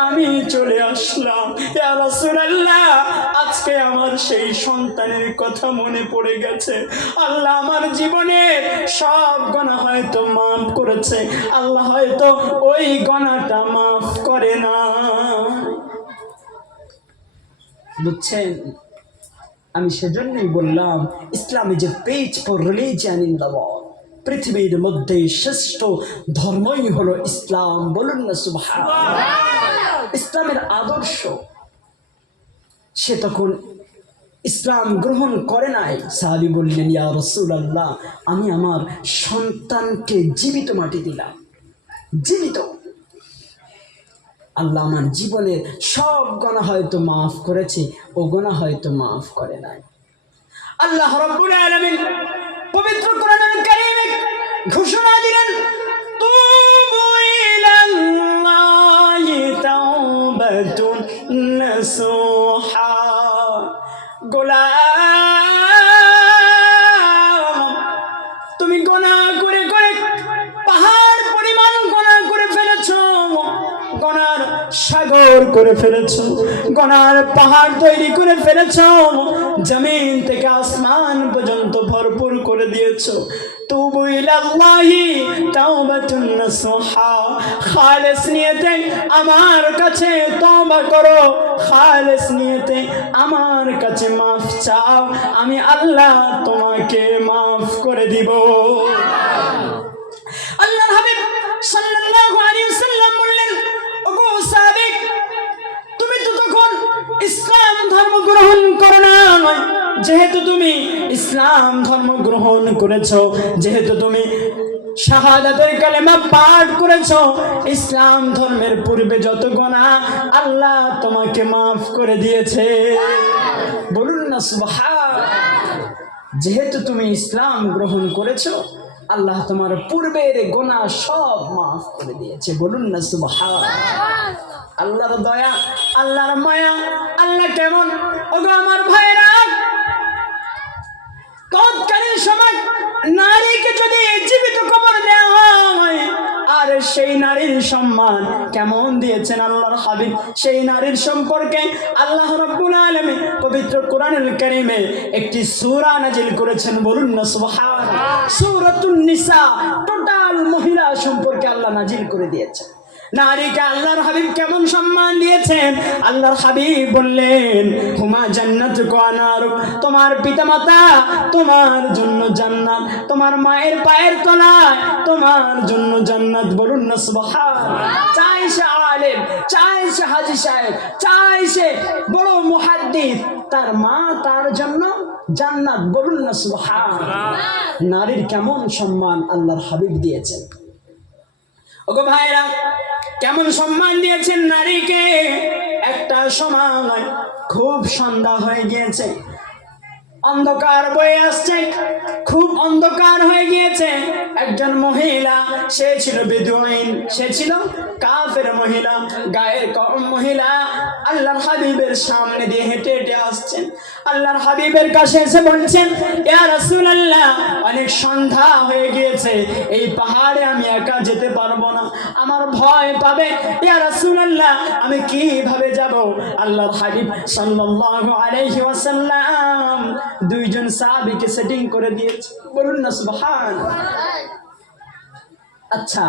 আমি চলে আসলাম। ইয়া রাসূলুল্লাহ আজকে আমার সেই সন্তানের কথা মনে পড়ে গেছে। আল্লাহ আমার জীবনের সব গুনাহ হয়তো মাফ করেছে, আল্লাহ হয়তো ওই গুনাহটা মাফ করে না। বুঝছেন? আমি সেজন্যই বললাম Islam is a page for religion in the world. পৃথিবীর মধ্যে শ্রেষ্ঠ ধর্মই হলো ইসলাম। বলুন না সুবহানাল্লাহ। ইসলামের আদর্শ, সে তখন ইসলাম গ্রহণ করে নাই, সাহাবী বললেন ইয়া রাসূলুল্লাহ আমি আমার সন্তানকে জীবিত মাটি দিলাম, জীবিত। আল্লাহ আমার জীবনের সব গুনাহ হয়তো মাফ করেছে, ও গুনাহ হয়তো মাফ করে নাই। আল্লাহ রাব্বুল আলামিন পবিত্র কোরআনুল কারীমে ঘোষণা দিলেন তুবু ইলাল্লাহি তাওবাতুন নাসুহা। গোলাম তুমি গুনাহ করে করে পাহাড় পরিমাণ গুনাহ করে ফেলেছো, গুনার সাগর করে ফেলেছো, গুনার পাহাড় তৈরি করে ফেলেছো, জমিন থেকে আসমান পর্যন্ত ভরপুর করে দিয়েছো। তুবু ইলাল্লাহি তাওবাতুন নাসুহা, খালেস নিয়তে আমার কাছে তওবা করো, খালেস নিয়তে আমার কাছে মাফ চাও, আমি আল্লাহ তোমাকে মাফ করে দিব। আল্লাহর হাবিব সাল্লাল্লাহু আলাইহি ওয়াসাল্লাম বললেন ওগো সাহাবী তুমি তো তখন ইসলাম ধর্ম গ্রহণ করো না, যেহেতু তুমি ইসলাম ধর্ম গ্রহণ করেছো, যেহেতু তুমি শাহাদাতের কালেমা পাঠ করেছো, ইসলাম ধর্মের পূর্বে যত গুনাহ আল্লাহ তোমাকে মাফ করে দিয়েছে। বলুন না সুবহানাল্লাহ। যেহেতু তুমি ইসলাম গ্রহণ করেছো আল্লাহ তোমার পূর্বের গুনাহ সব মাফ করে দিয়েছে। বলুন না সুবহানাল্লাহ। আল্লাহর দয়া, আল্লাহর মায়া, আল্লাহ কেমন। ওগো আমার ভাইরা, তৎকালীন সময় নারীকে যদি জীবিত কবর দেওয়া হয় আর সেই নারীর সম্মান কেমন দিয়েছেন আল্লাহর হাবিব, সেই নারীর সম্পর্কে আল্লাহ রাব্বুল আলামিন পবিত্র কোরআনুল কারীমে একটি সূরা নাজিল করেছেন। বলুন না সুবহানাল্লাহ। সূরাতুন নিসা, টোটাল মহিলা সম্পর্কে আল্লাহ নাজিল করে দিয়েছেন। নারীকে আল্লাহর হাবিব কেমন সম্মান দিয়েছেন, আল্লাহর হাবিব বললেন হুমা জান্নাতুক ওয়া নারুক, তোমার পিতামাতা তোমার জন্য জান্নাত, তোমার মায়ের পায়ের তলায় তোমার জন্য জান্নাত। বলুন না সুবহানাল্লাহ। চাই সে আলেম, চাই সে হাজী সাহেব, চাই সে বড় মুহাদ্দিস, তার মা তার জন্য জান্নাত। বলুন না সুবহানাল্লাহ। নারীর কেমন সম্মান আল্লাহর হাবিব দিয়েছেন। ওগো ভাইরা, কেমন সম্মান দিয়েছেন নারীকে। একটা সময় খুব সন্ধ্যা হয়ে গিয়েছে, অন্ধকার বয়ে আসছে, খুব অন্ধকার হয়ে গিয়েছে। একজন মহিলা, সে ছিল বেদুইন, সে ছিল কাফের মহিলা, গায়ের কম মহিলা, আল্লাহর হাবিবের সামনে দিয়ে হেঁটে হেঁটে আসছেন। আল্লাহর হাবিবের কাছে এসে বলছেন ইয়া রাসূলুল্লাহ অনেক সন্ধ্যা হয়ে গিয়েছে, এই পাহাড়ে আমি একা যেতে পারবো না, আমার ভয় পাবে। ইয়া রাসূলুল্লাহ আমি কিভাবে যাব? আল্লাহর হাবিব সাল্লাল্লাহু আলাইহি ওয়াসাল্লাম দুইজন সাহাবীকে সেটিং করে দিয়েছে। বলুন না সুবহানাল্লাহ। আচ্ছা,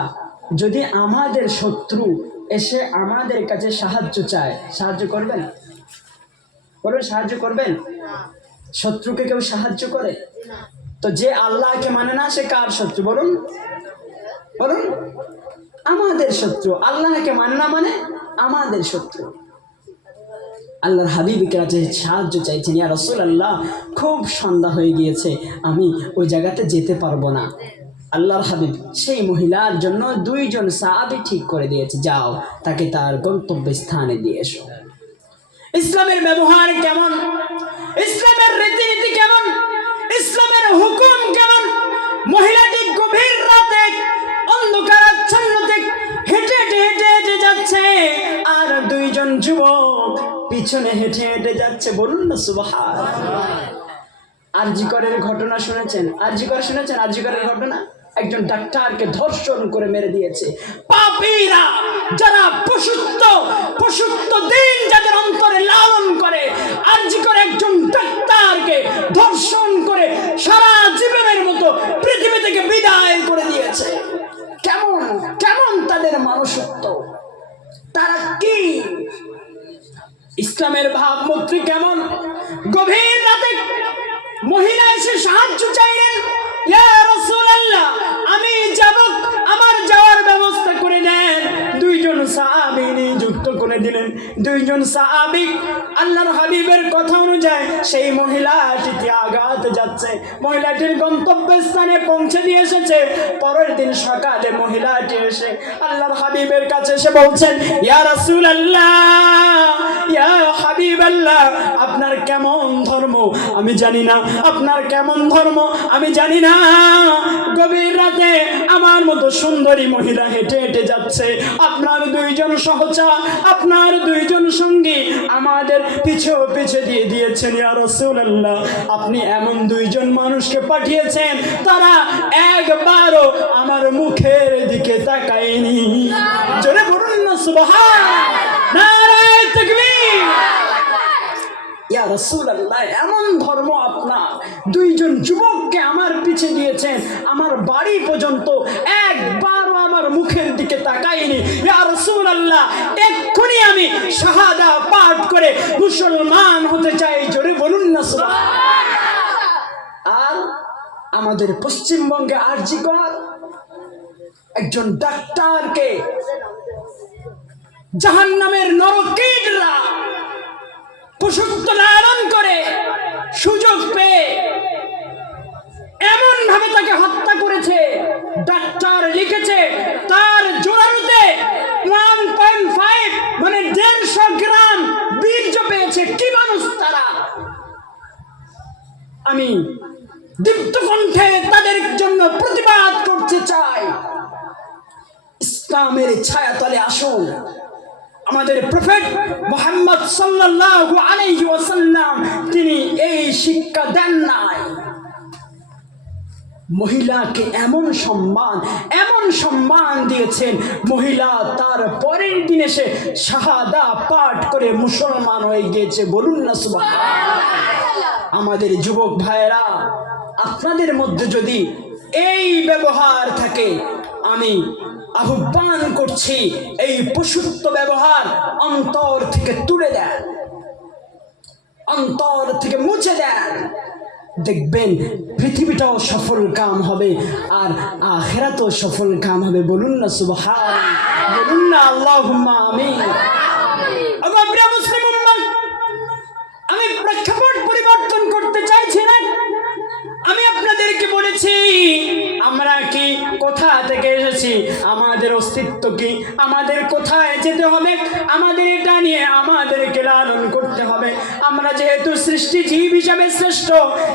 যদি আমাদের শত্রু এসে আমাদের কাছে সাহায্য চায়, সাহায্য করবেন? বলুন, সাহায্য করবেন? শত্রুকে কেউ সাহায্য করে? তো যে আল্লাহকে মানে না সে কার শত্রু? বলুন বলুন। আমাদের শত্রু। আল্লাহকে মানে না মানে আমাদের শত্রু। আল্লাহর হাবিবের কাছে সাহায্য চাইছেন, ইয়া রাসূলুল্লাহ খুব সন্ধ্যা হয়ে গিয়েছে, আমি ওই জায়গাতে যেতে পারবো না। আল্লাহর হাবিব সেই মহিলার জন্য 2 জন সাহাবী ঠিক করে দিয়েছে, যাও তাকে তার গন্তব্য স্থানে দিয়ে এসো। ইসলামের ব্যবহার কেমন, ইসলামের রীতিনীতি কেমন, ইসলামের হুকুম কেমন। মহিলাটি গভীর রাতে অন্ধকার আচ্ছন্নতে হেঁটে হেঁটে হেঁটে হেঁটে যাচ্ছে, আর 2 জন যুবক পিছনে হেঁটে হেঁটে যাচ্ছে। বলুন না সুবহানাল্লাহ। আরজিকরের ঘটনা শুনেছেন? আরজিকরের ঘটনা? একজন ডাক্তারকে ধর্ষণ করে মেরে দিয়েছে পাপীরা, যারা পশুত্ব দিন যাদের অন্তরে লালন করে। আরজিকর একজন ডাক্তারকে ধর্ষণ করে সারা জীবনের মতো পৃথিবী থেকে বিদায় করে দিয়েছে। কেমন কেমন তাদের মনুষ্যত্ব, তারা কি ইসলামের ভাবমূর্তি কেমন। গভীর রাতে মহিলা এসে সাহায্য চাইলেন, ইয়া রাসূলুল্লাহ আমি যাব, আমার যাওয়ার ব্যবস্থা করে দেন। 2 জন সাহাবী নিযুক্ত করে দিলেন। 2 জন সাহাবী আল্লাহর হাবিবের কথা অনুযায়ী সেই মহিলাটিকে আগাতে যাচ্ছে। মহিলাটির গন্তব্যস্থানে পৌঁছে দিয়ে এসেছে। পরের দিন সকালে মহিলাটি এসে আল্লাহর হাবিবের কাছে এসে বলছেন, ইয়া রাসূলুল্লাহ, ইয়া হাবিবাল্লাহ, আপনার কেমন ধর্ম আমি জানি না, আপনার কেমন ধর্ম আমি জানি না। গভীর রাতে আমার মতো সুন্দরী মহিলা হেঁটে হেঁটে যাচ্ছে, আপনার 2 জন সহচর, আপনার 2 জন সঙ্গী আমাদের পিছু পিছু দিয়ে দিয়েছেন। ইয়া রাসূলুল্লাহ, আপনি এমন 2 জন মানুষকে পাঠিয়েছেন, তারা একবারও আমার মুখের দিকে তাকায়নি। জোরে বলুন না সুবহানাল্লাহ, নারায়ে তাকবীর। ইয়া রাসূলুল্লাহ, এমন ধর্ম আপনার, 2 জন যুবককে আমার পিছে দিয়েছেন, আমার বাড়ি পর্যন্ত একবারও আমার মুখের দিকে তাকায়নি। ইয়া রাসূলুল্লাহ, এক্ষুনি আমি শাহাদা পাঠ করে মুসলমান হতে চাই। জোরে বলুন না সুবহানাল্লাহ। আর আমাদের পশ্চিমবঙ্গে আরজিকর একজন ডাক্তারকে জাহান্নামের নরকীটরা পশুত্ব লালন করে সুযোগ পেয়ে এমন ভাবে তাকে হত্যা করেছে। ডাক্তার লিখেছে তার জোড়াতে 1.5 মানে 150 গ্রাম বীর্য পেয়েছে। কি মানুষ তারা! আমি দীপ্ত কণ্ঠে তাদের জন্য প্রতিবাদ করতে চাই। ইসলামের ছায়াতলে আসুন। আমাদের প্রফেট মুহাম্মদ সাল্লাল্লাহু আলাইহি ওয়াসাল্লাম তিনি এই শিক্ষা দেন নাই। মহিলাকে এমন সম্মান দিয়েছেন, মহিলা তার পরের দিন এসে শাহাদা পাঠ করে মুসলমান হয়ে গিয়েছে। বলুন না সুবহানাল্লাহ। আমাদের যুবক ভাইয়েরা, আপনাদের মধ্যে যদি এই ব্যবহার থাকে, আমি আহ্বান করছি এই পশুত্ব ব্যবহার অন্তর থেকে তুলে দেন, অন্তর থেকে মুছে দেন। দেখবেন পৃথিবীটাও সফল কাম হবে আর আখিরাতও সফল কাম হবে। বলুন না সুবহানাল্লাহ, বলুন না আল্লাহুম্মা আমিন। মুসলিম উম্মাহ, আমি প্রেক্ষাপট পরিবর্তন করতে চাইছি না। আমি আপনাদেরকে বলেছি আমরা কি কোথা থেকে এসেছি, আমাদের অস্তিত্ব কি, আমাদের কোথায় যেতে হবে, আমাদের এটা নিয়ে আমাদেরকে লালন করতে হবে। আমরা যেহেতু সৃষ্টি জীব হিসাবে শ্রেষ্ঠ,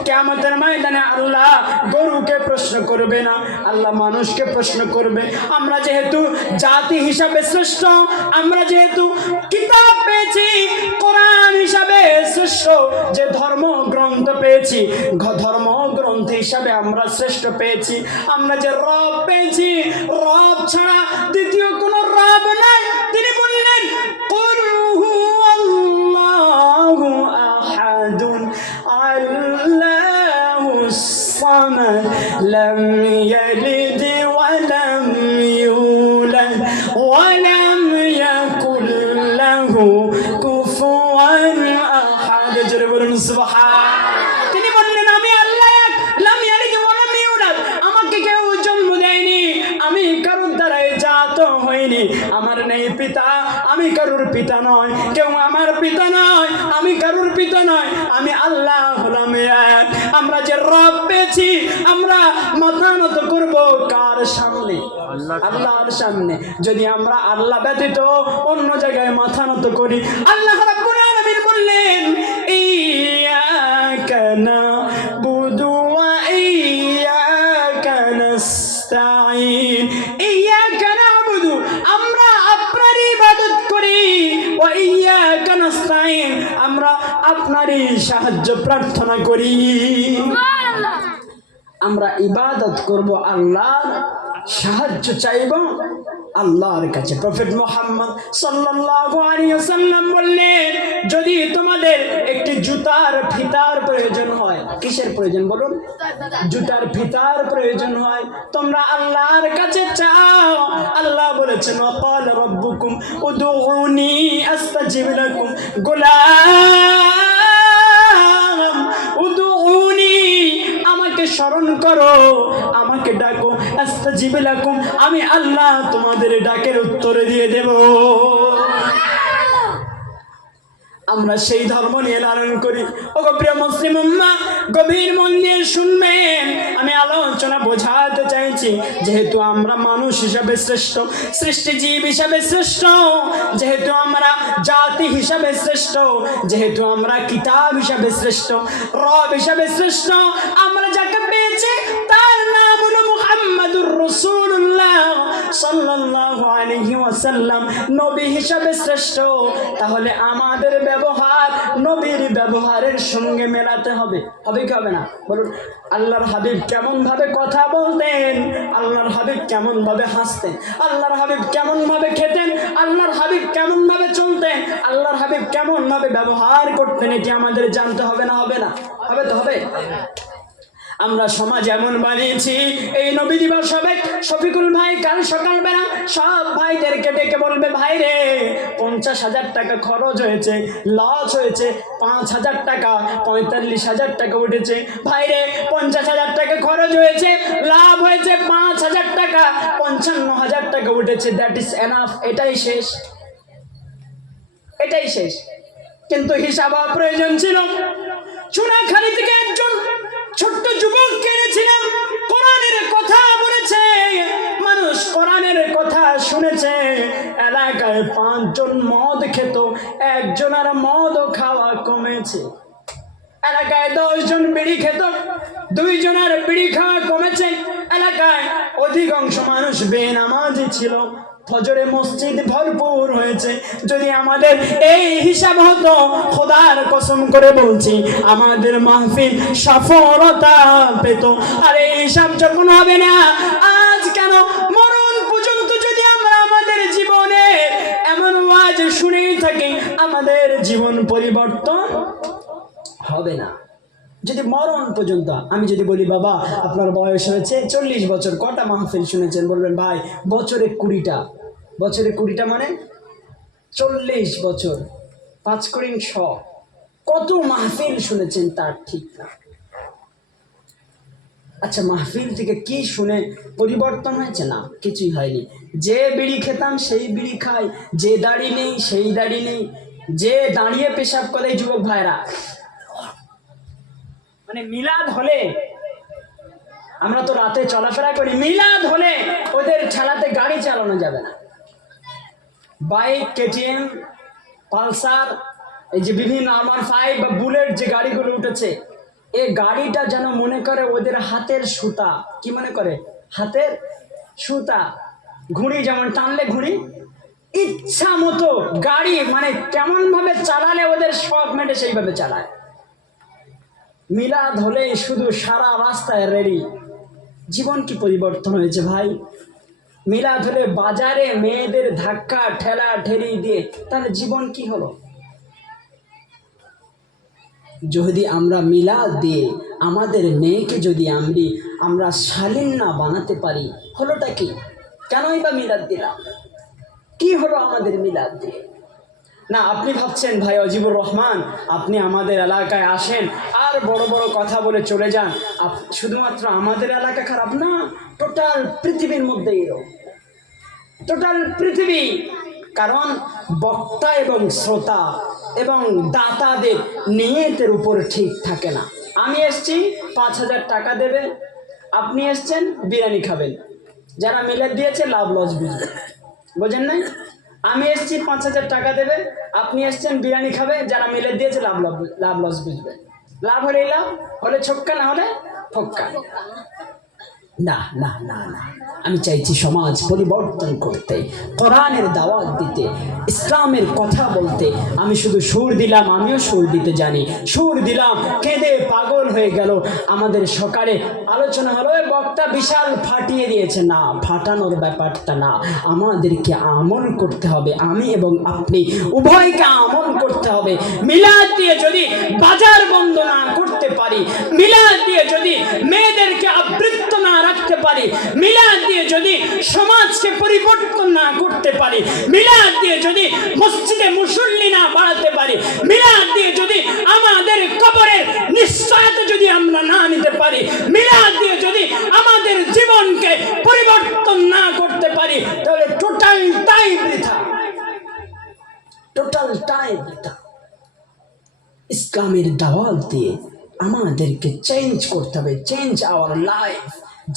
কিয়ামতের ময়দানে আল্লাহ গরুকে প্রশ্ন করবে না, আল্লাহ মানুষকে প্রশ্ন করবে। আমরা যেহেতু জাতি হিসাবে শ্রেষ্ঠ, আমরা যেহেতু কিতাব পেয়েছি কোরআন হিসাবে শ্রেষ্ঠ, যে ধর্ম গ্রন্থ পেয়েছি ধর্ম গ্রন্থ হিসাবে আমরা শ্রেষ্ঠ পেয়েছি। আমরা যে রব পেয়েছি, রব ছাড়া দ্বিতীয় কোন রব নাই। তিনি বললেন কুল হুয়াল্লাহু আহাদুন আল্লাহুস সামাদ লাম ইয়ালিদ ওয়া লাম ইউলাদ ওয়া লাম ইয়াকুল লাহু কুফুয়ান আহাদ। জোরে বলুন সুবহানাল্লাহ। আমার নেই পিতা, আমি আমি কারোর পিতা নয়, কেউ আমার পিতা নয়, আমি কারোর পিতা নয়, আমি আল্লাহ হলাম এক। আমরা যে রব পেয়েছি, আমরা মাথা নত করবো কার সামনে? আল্লাহর সামনে। যদি আমরা আল্লাহ ব্যতীত অন্য জায়গায় মাথা নত করি, আল্লাহ রাব্বুল আলামিন বললেন ইয়াকা নাবুদু ওয়া ইয়াকা নাস্তাঈন। ইয়াকা নাবুদু, আমরা আপনার ইবাদত করি, ওয়া ইয়াকা নাস্তাঈন, আমরা আপনারই সাহায্য প্রার্থনা করি। আমরা ইবাদত করব আল্লাহর, সাহায্য চাইব আল্লাহর কাছে। প্রফেট মুহাম্মদ সাল্লাল্লাহু আলাইহি ওয়াসাল্লাম বললেন, যদি তোমাদের একটি জুতার ফিতার প্রয়োজন হয়, কিসের প্রয়োজন বলুন? জুতার ফিতার প্রয়োজন হয়, তোমরা আল্লাহর কাছে চাও। আল্লাহ বলেছেন ওয়াকাল রাব্বুকুম উদউনি আস্তাজিব লাকুম। গোলাম উদউনি, আমাকে স্মরণ করো, আমাকে ডাকো, আস্তাজিব লাকুম, আমি আল্লাহ তোমাদের ডাকের উত্তর দিয়ে দেব। আমরা সেই ধর্ম নিয়ে লালন করি। ওগো প্রিয় মুসলিম উম্মাহ, গভীর মন দিয়ে শুনবেন, আমি আলোচনা বোঝাতে চাইছি। যেহেতু আমরা মানুষ হিসাবে শ্রেষ্ঠ, সৃষ্টিজীব হিসাবে শ্রেষ্ঠ, যেহেতু আমরা জাতি হিসাবে শ্রেষ্ঠ, যেহেতু আমরা কিতাব হিসাবে শ্রেষ্ঠ, রব হিসাবে শ্রেষ্ঠ, আমরা যাকে পেয়েছি তার নাম হলো মুহাম্মাদুর রাসূলুল্লাহ সাল্লাল্লাহু আলাইহি ওয়াসাল্লাম, নবী হিসাবে শ্রেষ্ঠ। তাহলে আমাদের ব্যবহার নবীর ব্যবহারের সঙ্গে মেলাতে হবে। হবে কি হবে না বলুন? আল্লাহর হাবিব কেমন ভাবে কথা বলতেন, আল্লাহর হাবিব কেমন ভাবে হাসতেন, আল্লাহর হাবিব কেমন ভাবে খেতেন, আল্লাহর হাবিব কেমন ভাবে চলতেন, আল্লাহর হাবিব কেমন ভাবে ব্যবহার করতেন, এটি আমাদের জানতে হবে না? হবে না? হবে তো হবে। আমরা সমাজ এমন বানিয়েছি, এই নবী দিবস হবে, শফিকুল ভাই কাল সকালবেলা সব ভাইদেরকে ডেকে বলবে, ভাই রে 50,000 টাকা খরচ হয়েছে, লস হয়েছে 5,000 টাকা, 45,000 টাকা উঠেছে। ভাই রে 50,000 টাকা খরচ হয়েছে, লাভ হয়েছে 5,000 টাকা, 55,000 টাকা উঠেছে, দ্যাট ইজ এনাফ। এটাই শেষ, এটাই শেষ। কিন্তু হিসাব প্রয়োজন ছিল। চুনাখালী থেকে একজন ছোট্ট যুবক কিনেছিলাম, কোরআনের কথা বলেছে, মানুষ কোরআনের কথা শুনেছে। এলাকায় 5 জন মদ খেত, একজনের মদ খাওয়া কমেছে। এলাকায় 10 জন বিড়ি খেত, 2 জনের বিড়ি খাওয়া কমেছে। এলাকায় অধিকাংশ মানুষ বেনামাজি ছিল, ফজরে মসজিদ ভরপুর হয়েছে। যদি আমাদের এই হিসাব হতো, খোদার কসম করে বলছি, আমাদের মাহফিল সফলতা পেত। আর এই হিসাব যখন হবে না, আজ কেন মরণ পর্যন্ত যদি আমরা আমাদের জীবনে এমন ওয়াজ শুনেই থাকি, আমাদের জীবন পরিবর্তন হবে না। যদি মরণ পর্যন্ত, আমি যদি বলি বাবা আপনার বয়স হয়েছে 40 বছর, কটা মাহফিল শুনেছেন? বলবেন ভাই বছরে 20টা। বছরে 20টা মানে 40 বছর, 5 করে 100, কত মাহফিল শুনেছেন তার ঠিক না। আচ্ছা, মাহফিল থেকে কি শুনে পরিবর্তন হয়েছে? না, কিছুই হয়নি। যে বিড়ি খেতাম সেই বিড়ি খাই, যে দাড়ি নেই সেই দাড়ি নেই, যে দাঁড়িয়ে পেশাব করে যুবক ভাইরা। মানে মিলাদ হলে, আমরা তো রাতে চলাফেরা করি, মিলাদ হলে ওদের ঠেলাতে গাড়ি চালানো যাবে না। বাইক, কেটিএম, পালসার, এই যে বিভিন্ন R15 বা বুলেট যে গাড়িগুলো উঠেছে, এই গাড়িটা যেন মনে করে ওদের হাতের সুতা। কি মনে করে? হাতের সুতা। ঘুড়ি যেমন টানলে ঘুড়ি, ইচ্ছা মতো গাড়ি, মানে কেমন ভাবে চালালে ওদের শখ মেটে সেইভাবে চালায়। মিলাদ হলে শুধু সারা রাস্তায় রেডি। জীবন কি পরিবর্তন হয়েছে ভাই? মিলাদ হলে বাজারে মেয়েদের ধাক্কা ঠেলা ঠেলি দিয়ে, তাহলে জীবন কি হলো? যদি আমরা মিলাদ দিয়ে আমাদের মেয়েকে যদি আমরা শালীন না বানাতে পারি, হলোটা কি? কেনই বা মিলাদ দিলাম? কি হলো আমাদের মিলাদ দিয়ে? না, আপনি ভাবছেন ভাই অজিবুর রহমান আপনি আমাদের এলাকায় আসেন আর বড় বড় কথা বলে চলে যান, শুধুমাত্র আমাদের এলাকা খারাপ না, টোটাল পৃথিবীর মধ্যে এরকম। টোটাল পৃথিবী কারণ বক্তা এবং শ্রোতা এবং দাতাদের নিয়তের উপর ঠিক থাকে না। আমি এসছি 5,000 টাকা দেবে, আপনি এসছেন বিরিয়ানি খাবেন, যারা মিলাদ দিয়েছে লাভ লস বুঝবে, বোঝেন নাই? আমি এসছি 5,000 টাকা দেবে, আপনি এসছেন বিরিয়ানি খাবে, যারা মিলাদ দিয়েছে লাভ লস বুঝবে। লাভ হলে লাভ, হলে ছক্কা, না হলে ফক্কা। না না না না, আমি চাইছি সমাজ পরিবর্তন করতে, কোরআনের দাওয়াত দিতে, ইসলামের কথা বলতে। আমি শুধু সুর দিলাম, আমিও সুর দিতে জানি, সুর দিলাম, কেঁদে পাগল হয়ে গেল। আমাদের সকালে আলোচনা হলো, বক্তা বিশাল ফাটিয়ে দিয়েছে। না, ফাটানোর ব্যাপারটা না, আমাদেরকে আমল করতে হবে। আমি এবং আপনি উভয়কে আমল করতে হবে। মিলাদ দিয়ে যদি বাজার বন্ধ না করতে পারি, মিলাদ দিয়ে যদি মেয়েদেরকে আবৃত্ত না রাখতে পারি, মিলাদ দিয়ে যদি সমাজকে পরিবর্তন না করতে পারি, মিলাদ দিয়ে যদি মসজিদে মুসল্লি না বাড়াতে পারি, মিলাদ দিয়ে যদি আমাদের কবরের নিশ্চয়তা যদি আমরা না নিতে পারি, মিলাদ দিয়ে যদি আমাদের জীবনকে পরিবর্তন না করতে পারি, তাহলে টোটালটাই বৃথা, টোটালটাই বৃথা। ইসলামের দাওয়াত দিয়ে আমাদেরকে চেঞ্জ করতে হবে, চেঞ্জ আওয়ার লাইফ,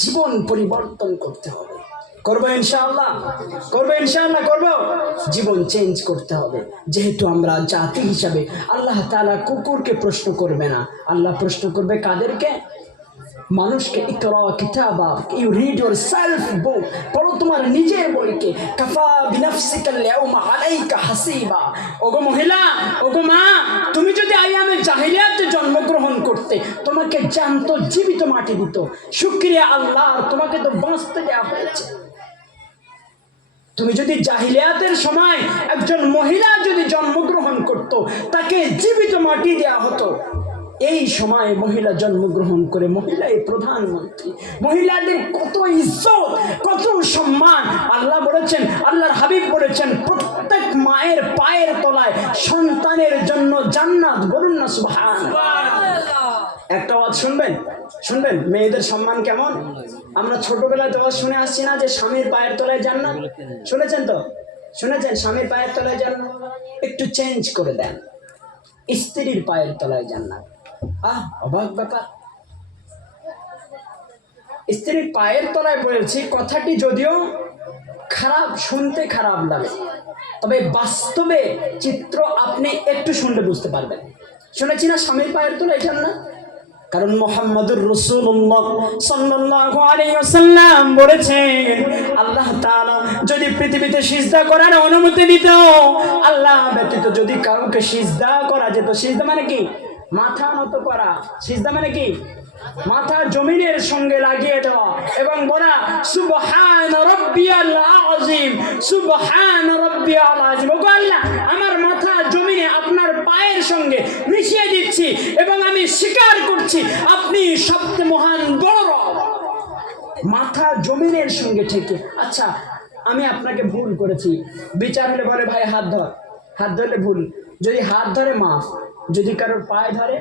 জীবন পরিবর্তন করতে হবে। করবো ইনশাআল্লাহ, করবো ইনশাআল্লাহ, করবো। জীবন চেঞ্জ করতে হবে। যেহেতু আমরা জাতি হিসাবে, আল্লাহ তাআলা কুকুরকে প্রশ্ন করবে না, আল্লাহ প্রশ্ন করবে কাদেরকে? মানুষকে। ইকরা কিতাবা, ইউ রিড ইউর সেলফ বুক, পড়ো তোমার নিজের বইকে। কাফা বিনাফসিকা আল-ইয়াউমা আলাইকা হাসিবা। ওগো মহিলা, ওগো মা, তুমি যদি আইয়ামে জাহিলিয়াতে জন্মগ্রহণ করতে, তোমাকে জ্যান্ত জীবিত মাটি দিত। শুকরিয়া আল্লাহর, তোমাকে তো বাঁচতে দেওয়া হয়েছে। তুমি যদি জাহিলিয়াতের সময় একজন মহিলা যদি জন্মগ্রহণ করত, তাকে জীবিত মাটি দেওয়া হতো। এই সময় মহিলা জন্মগ্রহণ করে, মহিলাই প্রধানমন্ত্রী। মহিলাদের কত ইজ্জত, কত সম্মান। আল্লাহ বলেছেন, আল্লাহর হাবিব বলেছেন, প্রত্যেক মায়ের পায়ের তলায় সন্তানের জন্য জান্নাত। বলুন না সুবহানাল্লাহ। একটা ওয়াজ শুনবেন, শুনবেন মেয়েদের সম্মান কেমন। আমরা ছোটবেলায় ওয়াজ শুনে আসছি না যে স্বামীর পায়ের তলায় জান্নাত? শুনেছেন তো? শুনেছেন স্বামীর পায়ের তলায় জান্নাত? একটু চেঞ্জ করে দেন, স্ত্রীর পায়ের তলায় জান্নাত। অবাক ব্যাপার। স্ত্রীর পায়ের তলায় বলেছি, কথাটি যদিও খারাপ, শুনতে খারাপ লাগে, তবে বাস্তবে চিত্র আপনি একটু শুনলে বুঝতে পারবেন। শুনেছি না স্বামীর পায়ের তলায় জান্নাত? কারণ মুহাম্মদুর রাসূলুল্লাহ সাল্লাল্লাহু আলাইহি ওয়াসাল্লাম বলেছেন, আল্লাহ তাআলা যদি পৃথিবীতে সিজদা করার অনুমতি দিত, আল্লাহ ব্যতীত যদি কাউকে সিজদা করা যেত। সিজদা মানে কি? মাথা নত করা। সিজদা মানে কি? মাথা জমিনের সঙ্গে লাগিয়ে দেওয়া এবং বলা সুবহান রাব্বিয়াল আযীম, সুবহান রাব্বিয়াল আযীম। ওগো আল্লাহ, আমার মাথা জমিনে আপনার পায়ের সঙ্গে মিশিয়ে দিচ্ছি এবং আমি স্বীকার করছি আপনি সবচেয়ে মহান বড় রব। মাথা জমিনের সঙ্গে ঠেকে। আচ্ছা, আমি আপনাকে ভুল করেছি, বিচার হলে বলে ভাই হাত ধর, হাত ধরলে ভুল। যদি হাত ধরে মাফ, যদি কারোর পায়ে ধরে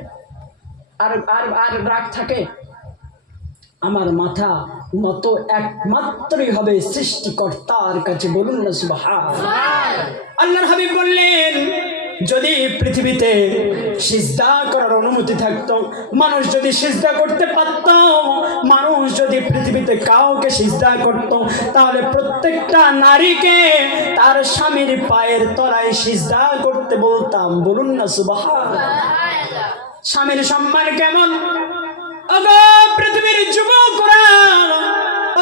আর আর আর রাগ থাকে, আমার মাথা নত একমাত্রই হবে সৃষ্টিকর্তার কাছে। বলুন না সুবহানাল্লাহ। আল্লাহর হাবিব বললেন, যদি পৃথিবীতে সিজদা করার অনুমতি থাকতো, মানুষ যদি সিজদা করতে পারত, মানুষ যদি পৃথিবীতে কাউকে সিজদা করত, তাহলে প্রত্যেকটা নারীকে তার স্বামীর পায়ের তলায় সিজদা করতে বলতাম। বলুন না সুবহানাল্লাহ। স্বামীর সম্মান কেমন? ওগো পৃথিবীর যুবকরা,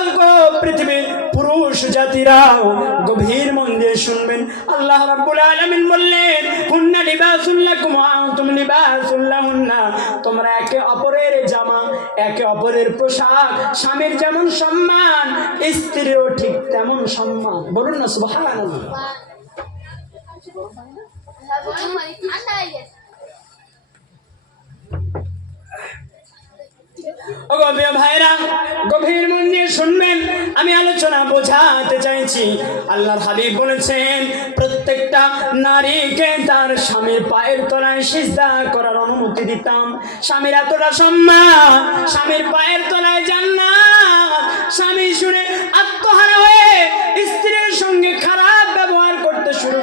ওগো পৃথিবীর পুরুষ জাতিরা, গভীর মন দিয়ে শুনবেন। আল্লাহ রাব্বুল আলামিন বললেন, হুন্না লিবাসুল লাকুম ওয়া আনতুম লিবাসুল লাহুন্না। তোমরা একে অপরের জামা, একে অপরের পোশাক। স্বামীর যেমন সম্মান, স্ত্রীরও ঠিক তেমন সম্মান। বলুন না সুবহানাল্লাহ। ভাইরা, গভীর মন দিয়ে শুনবেন, আমি আলোচনা বোঝাতে চাইছি। আল্লাহর হাবিব বলেছেন, প্রত্যেকটা নারীকে তার স্বামীর পায়ের তলায় সিজদা করার অনুমতি দিতাম। স্বামীর এতটা সম্মান, স্বামীর পায়ের তলায় জান্নাত। স্বামী শুনে আত্মহারা হয়ে স্ত্রীর সঙ্গে খারাপ ব্যবহার করতে শুরু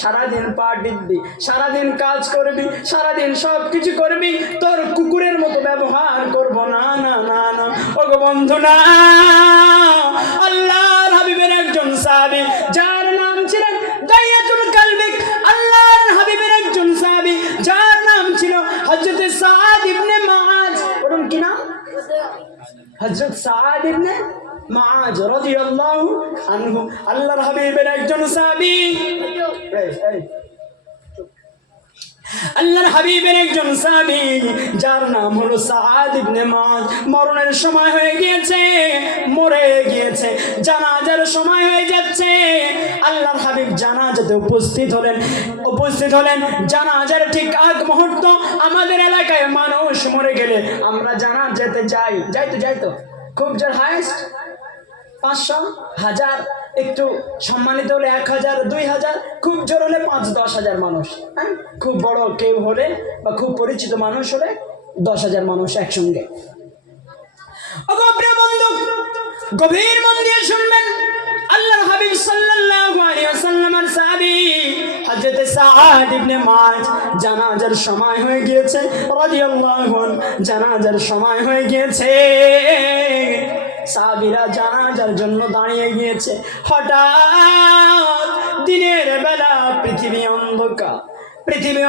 সারাদিন পা টিপবি, সারাদিন কাজ করবি, সারাদিন সব কিছু করবি, তোর কুকুরের মতো ব্যবহার করব না না না না। ওগো বন্ধু না, আল্লাহর হাবিবের একজন সাহাবী যার নাম ছিলেন দাইয়াতুল কালবি, আল্লাহর হাবিবের একজন সাহাবী যার নাম ছিল হযরত সাদ ইবনে মুআজ। বলুন কি নাম? হযরত সাদ ইবনে মুআজ রাদিয়াল্লাহু আনহু, আল্লাহর হাবিবের একজন সাহাবী। আল্লাহর হাবিবের একজন সাহাবী যার নাম হলো সাদ ইবনে মুআজ মরণের সময় হয়ে গিয়েছে, মরে গিয়েছে, জানাজার সময় হয়ে যাচ্ছে। আল্লাহর হাবিব জানাজাতে উপস্থিত হলেন। জানাজার ঠিক আগ মুহূর্ত আমাদের এলাকায় মানুষ মরে গেলে আমরা জানাজাতে যাই তো খুব জোর হাইস্ট 500, 1000, একটু সম্মানিত হলে 1000, 2000, খুব জোর হলে 5-10 হাজার মানুষ। হ্যাঁ, খুব বড় কেউ হলে বা খুব পরিচিত মানুষ হলে 10,000 মানুষ একসঙ্গে। প্রিয় বন্ধু, গভীর মন দিয়ে শুনবেন। আল্লাহর হাবিব সাল্লাল্লাহু আলাইহি ওয়াসাল্লামের সাহাবী হযরত সাদ ইবনে মুআজ জানাজার সময় হয়ে গিয়েছে রাদিয়াল্লাহু আনহু, জানাজার সময় হয়ে গিয়েছে। সাহাবীরা জানাজার জন্য দাঁড়িয়ে গিয়েছে। হঠাৎ দিনের বেলা পৃথিবী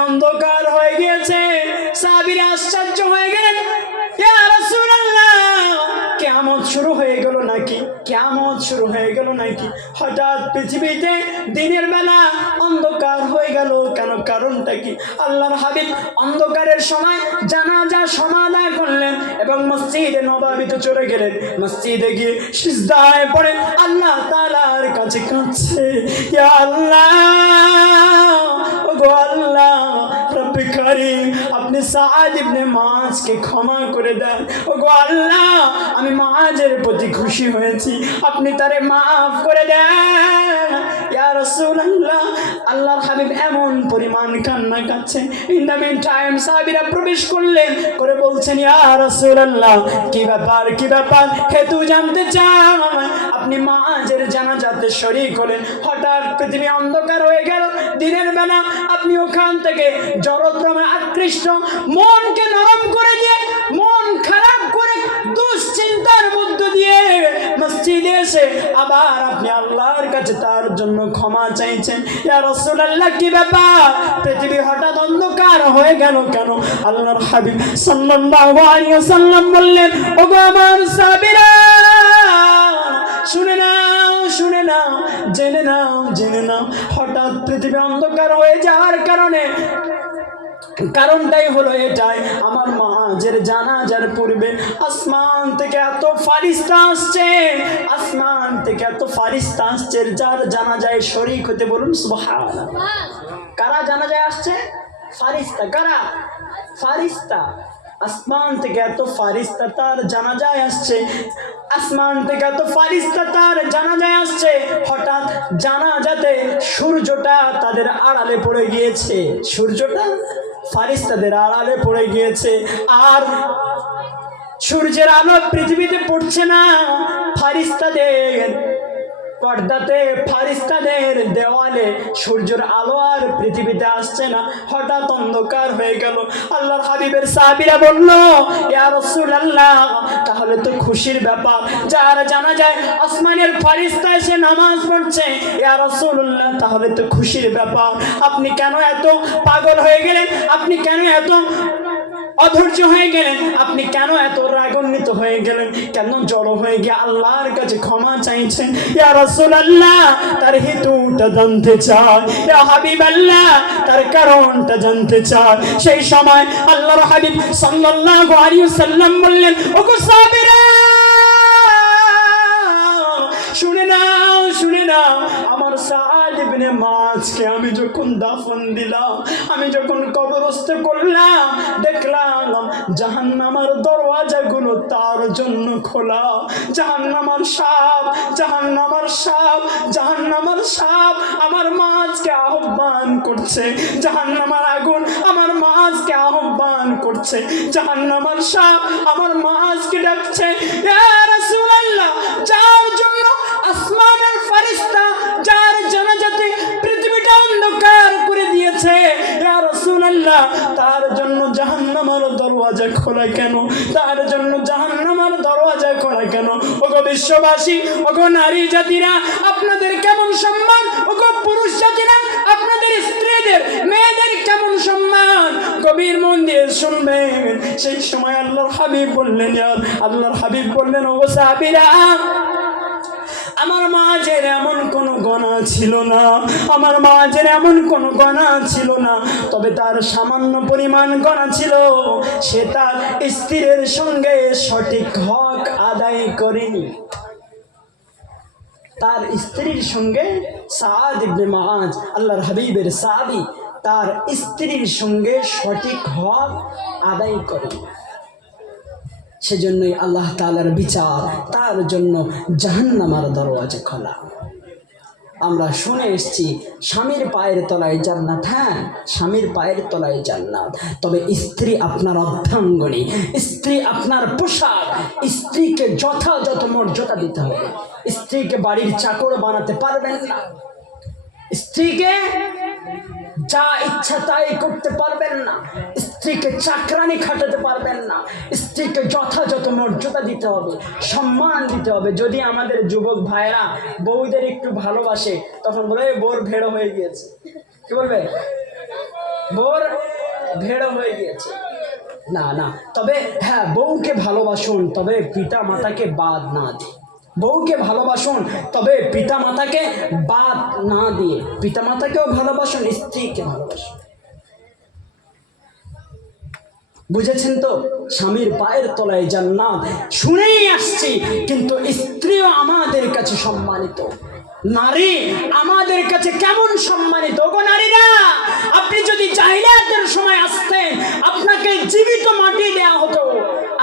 অন্ধকার হয়ে গিয়েছে। সাহাবীরা আশ্চর্য হয়ে গেলেন, ইয়া রাসূলুল্লাহ, কিয়ামত শুরু হয়ে গেল নাকি? হঠাৎ পৃথিবীতে দিনের বেলা অন্ধকার হয়ে গেল কেন? কারণটা কি? আল্লাহর হাবিব অন্ধকারের সময় জানাজা সমাধা করলেন এবং মসজিদে নববীতে চলে গেলেন। মসজিদে গিয়ে সিজদায় পড়ে আল্লাহ তাআলার কাছে কাঁদছে, ইয়া আল্লাহ, ওগো আল্লাহ রব্বে কারীম, আপনি সাদ ইবনে মুআজকে ক্ষমা করে দেন। ওগো আল্লাহ, আমি মুআজের প্রতি খুশি হয়েছি, আপনি তারে মাফ করে দেন। ইয়া রাসূলুল্লাহ, আল্লাহর হাবিব এমন পরিমাণ কান্না কাঁদছেন। ইন দ্য মিন টাইম সাহাবীরা প্রবেশ করলেন, করে বলছেন, ইয়া রাসূলুল্লাহ, কি ব্যাপার হেতু জানতে চান? আপনি মুআজের জানাজাতে শরীক হলেন, হঠাৎ পৃথিবী অন্ধকার হয়ে গেল। দিনের বেলা আপনি ওখান থেকে জড়দ্রমে আকৃষ্ট, মনকে নরম করে দিয়ে, মন খারাপ করে দুশ্চিন্তার মধ্য দিয়ে মসজিদে এসে আবার আপনি আল্লাহর কাছে তার জন্য ক্ষমা চাইছেন। ইয়া রাসূলুল্লাহ, কি ব্যাপার? পৃথিবী হঠাৎ অন্ধকার হয়ে গেল কেন? আল্লাহর হাবিব সাল্লাল্লাহু আলাইহি ওয়াসাল্লাম বললেন, ওগো আমার সাহাবীরা, শুনে নাও, জেনে নাও, হঠাৎ পৃথিবী অন্ধকার হয়ে যাওয়ার কারণটাই হলো এটাই, আমার মুআজের জানাজার পূর্বে আসমান থেকে এত ফারিস্তা আসছে, যার জানাজায় শরীক হতে। বলুন সুবহানাল্লাহ। কারা জানাজায় আসছে? ফারিস্তা। কারা? ফারিস্তা। আসমান থেকে এত ফারিস্তা তার জানাজায় আসছে, হঠাৎ জানাজাতে সূর্যটা তাদের আড়ালে পড়ে গিয়েছে, ফারিস্তাদের আড়ালে পড়ে গিয়েছে। আর সূর্যের আলো পৃথিবীতে পড়ছে না, ফারিস্তাদের পর্দাতে, ফারিস্তাদের দেওয়ালে সূর্যের আলো আর পৃথিবীতে আসছে না। হঠাৎ অন্ধকার হয়ে গেল। আল্লাহর হাবিবের সাহাবীরা বলল, ইয়া রাসূলুল্লাহ, তাহলে তো খুশির ব্যাপার, যার জানা যায় আসমানের ফারিস্তা এসে নামাজ পড়ছে। ইয়া রাসূলুল্লাহ, তাহলে তো খুশির ব্যাপার। আপনি কেন এত পাগল হয়ে গেলেন? আপনি কেন এত অধৈর্য হয়ে গেলেন? আপনি কেন এত রাগান্বিত হয়ে গেলেন? কেন জড়ো হয়ে গিয়ে আল্লাহর কাছে ক্ষমা চাইছেন? ইয়া রাসূলুল্লাহ, তার হেতুটা জানতে চাই। ইয়া হাবিবাল্লাহ, তার কারণটা জানতে চাই। সেই সময় আল্লাহর হাবিব সাল্লাল্লাহু আলাইহি ওয়াসাল্লাম বললেন, ওগো সাহাবীরা, শুনে নাও, আমার সাদ ইবনে মুআজকে আমি যখন দাফন দিলাম, আমি যখন কবরস্থ করলাম, দেখলাম জাহান্নামের দরওয়াজাগুলো তার জন্য খোলা। জাহান্নামের সাপ আমার মুআজকে আহ্বান করছে। জাহান্নামের আগুন আমার মুআজকে আহ্বান করছে। জাহান্নামের সাপ আমার মুআজকে ডাকছে। ইয়া রাসূলুল্লাহ, যার জন্য আসমানের ফারিস্তা, যার জানাজাতে পৃথিবীটা অন্ধকার খোলা কেন? তার জন্য জাহান্নামের দরওয়াজা খোলা কেন? ওগো বিশ্ববাসী, ওগো নারী জাতিরা, আপনাদের কেমন সম্মান? ওগো পুরুষ জাতিরা, আপনাদের স্ত্রীদের মেয়েদের কেমন সম্মান? গভীর মন দিয়ে শুনবেন। সেই সময় আল্লাহর হাবিব বললেন, ওগো সাহাবীরা, আমার মাঝের এমন কোনো গণা ছিল না, আমার মাঝের এমন কোনো গণা ছিল না, তবে তার সামান্য পরিমাণ গণা ছিল, সে তার স্ত্রীর সঙ্গে সঠিক হক আদায় করেনি। তার স্ত্রীর সঙ্গে সাদ ইবনে মুআজ, আল্লাহর হাবিবের সাহাবী, তার স্ত্রীর সঙ্গে সঠিক হক আদায় করেনি। সেজন্যই আল্লাহ তাআলার বিচার, তার জন্য জাহান্নামের দরওয়াজা খোলা। আমরা শুনে এসেছি স্বামীর পায়ের তলায় জান্নাত। হ্যাঁ, স্বামীর পায়ের তলায় জান্নাত, তবে স্ত্রী আপনার অর্ধাঙ্গনী, স্ত্রী আপনার পোশাক। স্ত্রীকে যথাযথ মর্যাদা দিতে হবে। স্ত্রীকে বাড়ির চাকর বানাতে পারবেন না, স্ত্রীকে যা ইচ্ছা তাই করতে পারবেন না, স্ত্রীকে চাকরানি খাটাতে পারবেন না। স্ত্রীকে যথাযথ মর্যাদা দিতে হবে, সম্মান দিতে হবে। যদি আমাদের যুবক ভাইরা বউদের একটু ভালোবাসে, তখন বলে বোর ভেড়ো হয়ে গিয়েছে। কি বলবে? বোর ভেড়ো হয়ে গিয়েছে। না না, তবে হ্যাঁ, বউকে ভালোবাসুন, তবে পিতা মাতাকে বাদ না দিয়ে। বউকে ভালোবাসুন, তবে পিতা মাতাকে বাদ না দিয়ে। পিতা মাতাকেও ভালোবাসুন, স্ত্রীকে ভালোবাসুন। বুঝেছেন তো? স্বামীর পায়ের তলায় জান্নাত শুনেই আসছি, কিন্তু স্ত্রীও আমাদের কাছে সম্মানিত। নারী আমাদের কাছে কেমন সম্মানিত? গো নারীরা, আপনি যদি জাহিলিয়াতের সময় আসতেন, আপনাকে জীবিত মাটি দেয়া হতো।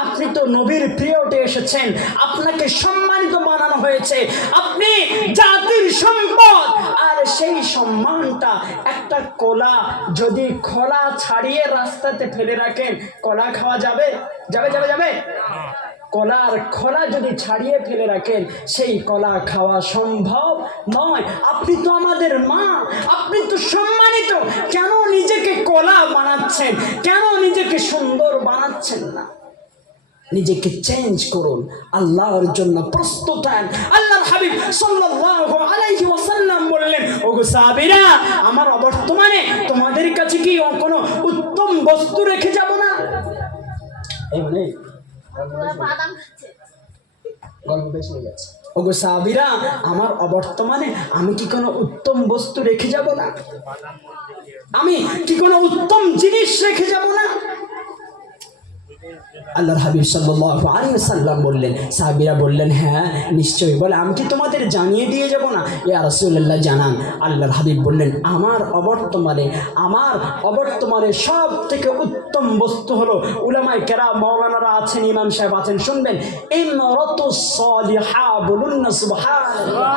আপনি তো নবীর প্রিয়তে এসেছেন, আপনাকে সম্মানিত বানানো হয়েছে। আপনি জাতির সম্পদ, আর সেই সম্মানটা একটা কলা যদি খোলা ছাড়িয়ে রাস্তাতে ফেলে রাখেন, কলা খাওয়া যাবে? যাবে যাবে যাবে? কলার খোলা যদি ছাড়িয়ে ফেলে রাখেন, সেই কলা খাওয়া সম্ভব নয়। আপনি তো আমাদের মা, আপনি তো সম্মানিত। কেন নিজেকে কলা বানাচ্ছেন? কেন নিজেকে সুন্দর বানাচ্ছেন না? নিজেকে চেঞ্জ করুন, আল্লাহর জন্য প্রস্তুত হন। আল্লাহর হাবিব সাল্লাল্লাহু আলাইহি ওয়াসাল্লাম বললেন, ওগো সাহাবীরা, আমার অবর্তমানে তোমাদের কাছে কি কোনো উত্তম বস্তু রেখে যাব না? ওগো সাহাবীরা, আমার অবর্তমানে আমি কি কোনো উত্তম বস্তু রেখে যাব না? আমি কি কোনো উত্তম জিনিস রেখে যাব না? আল্লাহর হাবিব সাল্লাল্লাহু আলাইহি ওয়াসাল্লাম বললেন, সাহাবীরা বললেন, হ্যাঁ নিশ্চয়ই। বলে, আমি কি তোমাদের জানিয়ে দিয়ে যাব না? ইয়া রাসূলুল্লাহ, জানান। আল্লাহর হাবিব বললেন, আমার অবর্তমানে সব থেকে উত্তম বস্তু হলো, উলামায়ে কেরাম মাওলানারা আছেন, ইমাম সাহেব আছেন, শুনবেন, ইমরাতুস সালিহা। বলুন না সুবহানাল্লাহ।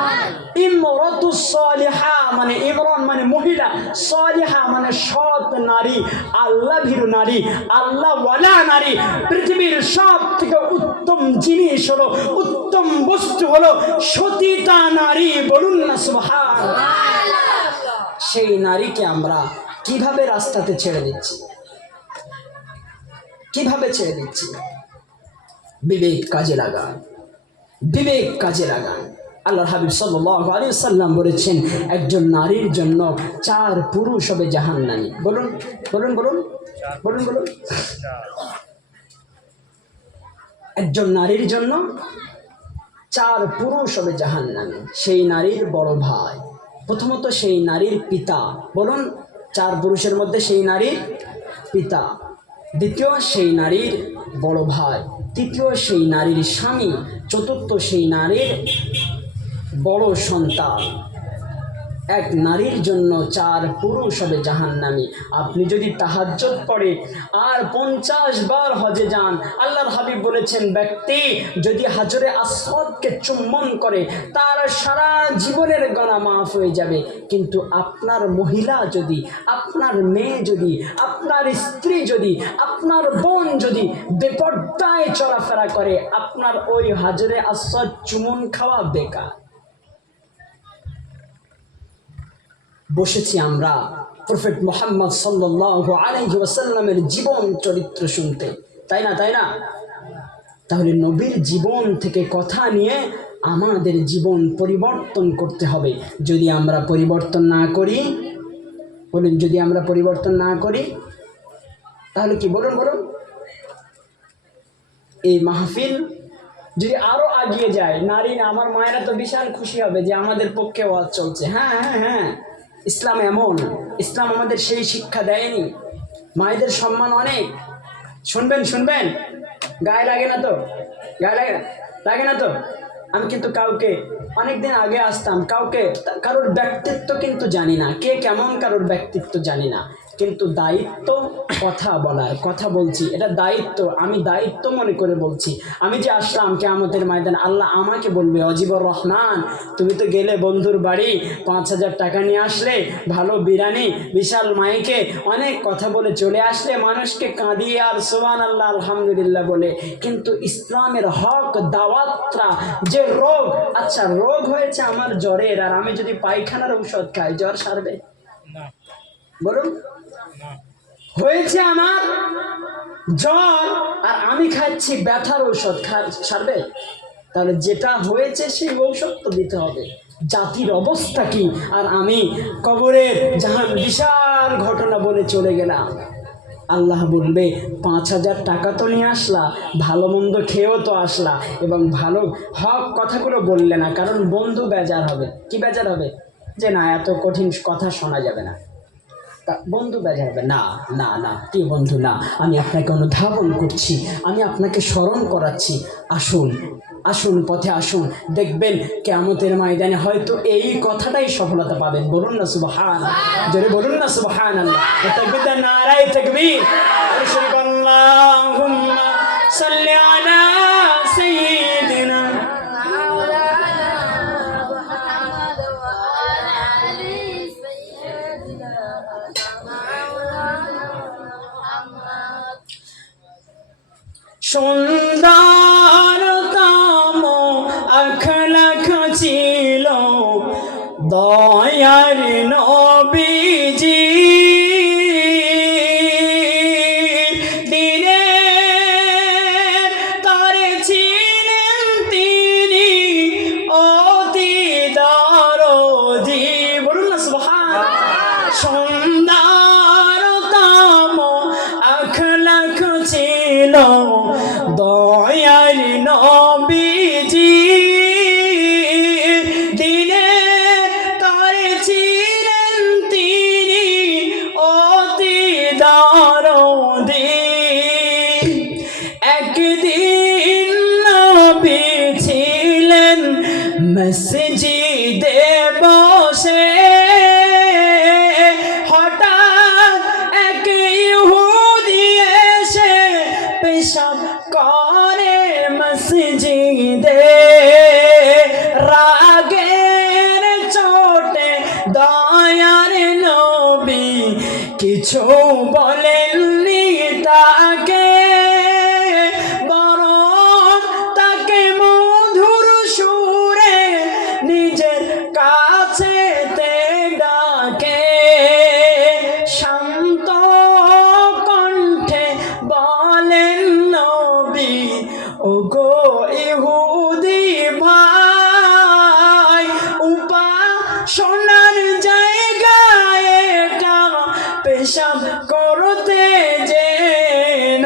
ইমরাতুস সালিহা মানে ইমরান মানে মহিলা, সালিহা মানে সৎ নারী, আল্লাহ ভীরু নারী, আল্লাহ ওয়ালা নারী। পৃথিবীর সব থেকে উত্তম জিনিস হলো, উত্তম বস্তু হলো সতীতা নারী। বলুন না সুবহানাল্লাহ। সেই নারীকে আমরা কিভাবে রাস্তাতে ছেড়ে দিচ্ছি? কিভাবে ছেড়ে দিচ্ছি? বিবেক কাজে লাগান, বিবেক কাজে লাগান। আল্লাহর হাবিব সাল্লাল্লাহু আলাইহি ওয়াসাল্লাম বলেছেন, একজন নারীর জন্য 4 পুরুষ হবে জাহান্নামী। বলুন বলুন বলুন বলুন বলুন। একজন নারীর জন্য 4 পুরুষ হবে জাহান্নামী। সেই নারীর বড় ভাই, প্রথমত সেই নারীর পিতা। বলুন, 4 পুরুষের মধ্যে সেই নারীর পিতা, দ্বিতীয় সেই নারীর বড় ভাই, তৃতীয় সেই নারীর স্বামী, চতুর্থ সেই নারীর বড় সন্তান। এক নারীর জন্য 4 পুরুষ হবে জাহান্নামী। আপনি যদি তাহাজ্জুদ পড়ে আর 50 বার হজে যান, আল্লাহর হাবিব বলেছেন, ব্যক্তি যদি হাজরে আসওয়াদকে চুম্বন করে, তার সারা জীবনের গুনাহ মাফ হয়ে যাবে। কিন্তু আপনার মহিলা যদি, আপনার মেয়ে যদি, আপনার স্ত্রী যদি, আপনার বোন যদি বেপরদায় চলাফেরা করে, আপনার ওই হাজরে আসওয়াদ চুম্বন খাওয়া বেকার। বসেছি আমরা প্রফেট মুহাম্মদ সাল্লাল্লাহু আলাইহি ওয়াসাল্লামের জীবন চরিত্র শুনতে। তাই না? তাই না? তাহলে নবীর জীবন থেকে কথা নিয়ে আমাদের জীবন পরিবর্তন করতে হবে। যদি আমরা পরিবর্তন না করি, বলুন, যদি আমরা পরিবর্তন না করি তাহলে কি? বলুন বলুন। এই মাহফিল যদি আরো আগিয়ে যায়, নারী না, আমার মায়েরা তো বিশাল খুশি হবে যে আমাদের পক্ষে ওয়াজ চলছে। হ্যাঁ হ্যাঁ হ্যাঁ, ইসলাম এমন, ইসলাম আমাদের সেই শিক্ষা দেয়নি। মায়েদের সম্মান অনেক। শুনবেন শুনবেন, গায়ে লাগে না তো? গায়ে লাগে না? লাগে না তো? আমি কিন্তু কাউকে অনেকদিন আগে আসতাম, কাউকে কারোর ব্যক্তিত্ব কিন্তু জানি না, কে কেমন কারোর ব্যক্তিত্ব জানি না, কিন্তু দায়িত্ব কথা বলার, কথা বলছি, এটা দায়িত্ব, আমি দায়িত্ব মনে করে বলছি। আমি যে আসলাম কিয়ামতের ময়দানে, আল্লাহ আমাকে বলবে, অজিবর রহমান তুমি তো গেলে বন্ধুর বাড়ি, 5,000 টাকা নিয়ে আসলে, ভালো বিরিয়ানি, বিশাল মাইকে অনেক কথা বলে চলে আসলে, মানুষকে কাঁদিয়ে আর সুবহানাল্লাহ আলহামদুলিল্লাহ বলে, কিন্তু ইসলামের হক দাওয়াতরা যে রোগ, আচ্ছা রোগ হয়েছে আমার জ্বরের, আর আমি যদি পায়খানার ঔষধ খাই জ্বর সারবে? বলুন, হয়েছে আমার জ্বর আর আমি খাচ্ছি ব্যথার ঔষধ, সারবে? তাহলে যেটা হয়েছে সেই ঔষধ তো দিতে হবে। জাতির অবস্থা কি? আর আমি কবরের জাহান বিশাল ঘটনা বলে চলে গেলাম। আল্লাহ বলবে 5,000 টাকা তো নিয়ে আসলা, ভালো মন্দ খেয়েও তো আসলা, এবং ভালো হক কথাগুলো বললে না, কারণ বন্ধু বেজার হবে। কি বেজার হবে? যে না, এত কঠিন কথা শোনা যাবে না, তা বন্ধু বেজার হবে। না না না, কি বন্ধু না, আমি আপনাকে অনুধাবন করছি, আমি আপনাকে স্মরণ করাচ্ছি। আসুন আসুন, পথে আসুন, দেখবেন কিয়ামতের ময়দানে হয়তো এই কথাটাই সফলতা পাবেন। বলুন না সুবহানাল্লাহ, জোরে বলুন না সুবহানাল্লাহ। তাকবীর, নারায়ে তাকবীর। আল্লাহুম্মা সাল্লি আলা সাইয়্যিদিনা সুন্দরতম আখলাখ ছিল দয়ার নবীজি, দিনের তরে ছিলেন তিনি অতি দরদি। বলুন না সুবহানাল্লাহ। সুন্দরতম আখলাখ ছিল দয়ার নবীজি, দিনের তরে ছিলেন তিনি অতি দরদি। একদিন নবী ছিলেন মসজিদে বসে, হঠাৎ এক ইহুদি এসে পেশাব করে মসজিদে। রাগের চোটে দয়ার নবী কিছু বলেননি তাকে, বরং তাকে মধুর সুরে নিজের কাছে ডাকে। শান্ত কণ্ঠে বলেন নবী, ওগো ইহুদি ভাই, উপাসনার জায়গায় এটা পেশাব করতে যে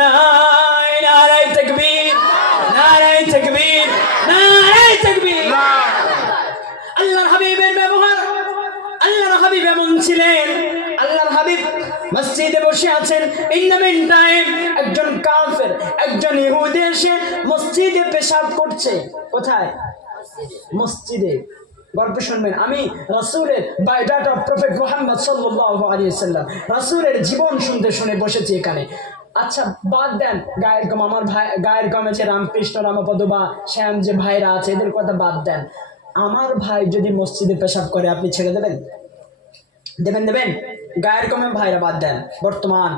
নাই। নারায়ে তাকবীর, নারায়ে তাকবীর, নারায়ে তাকবীর। আল্লাহর হাবিবের ব্যবহার, আল্লাহর হাবিব এমন ছিলেন। আল্লাহর হাবিব মসজিদে বসে আছেন, ইন দ্য মিন টাইম একজন কাফের, একজন ইহুদি এসে মসজিদে পেশাব করছে। কোথায়? মসজিদে। গল্প শুনবেন, আমি রাসূলের বায়োডাটা অফ প্রফেট মুহাম্মদ সাল্লাল্লাহু আলাইহি ওয়াসাল্লাম, রাসূলের জীবন শুনতে শুনে বসেছি এখানে। আচ্ছা বাদ দেন গায়ের কম, আমার ভাই গায়ের কমে যে রামকৃষ্ণ, রামপদ বা শ্যাম যে ভাইরা আছে এদের কথা বাদ দেন। আমার ভাই যদি মসজিদে পেশাব করে আপনি ছেড়ে দেবেন? দেবেন? দেবেন? গায়ের কমে ভাইরা বাদ দেন, বর্তমান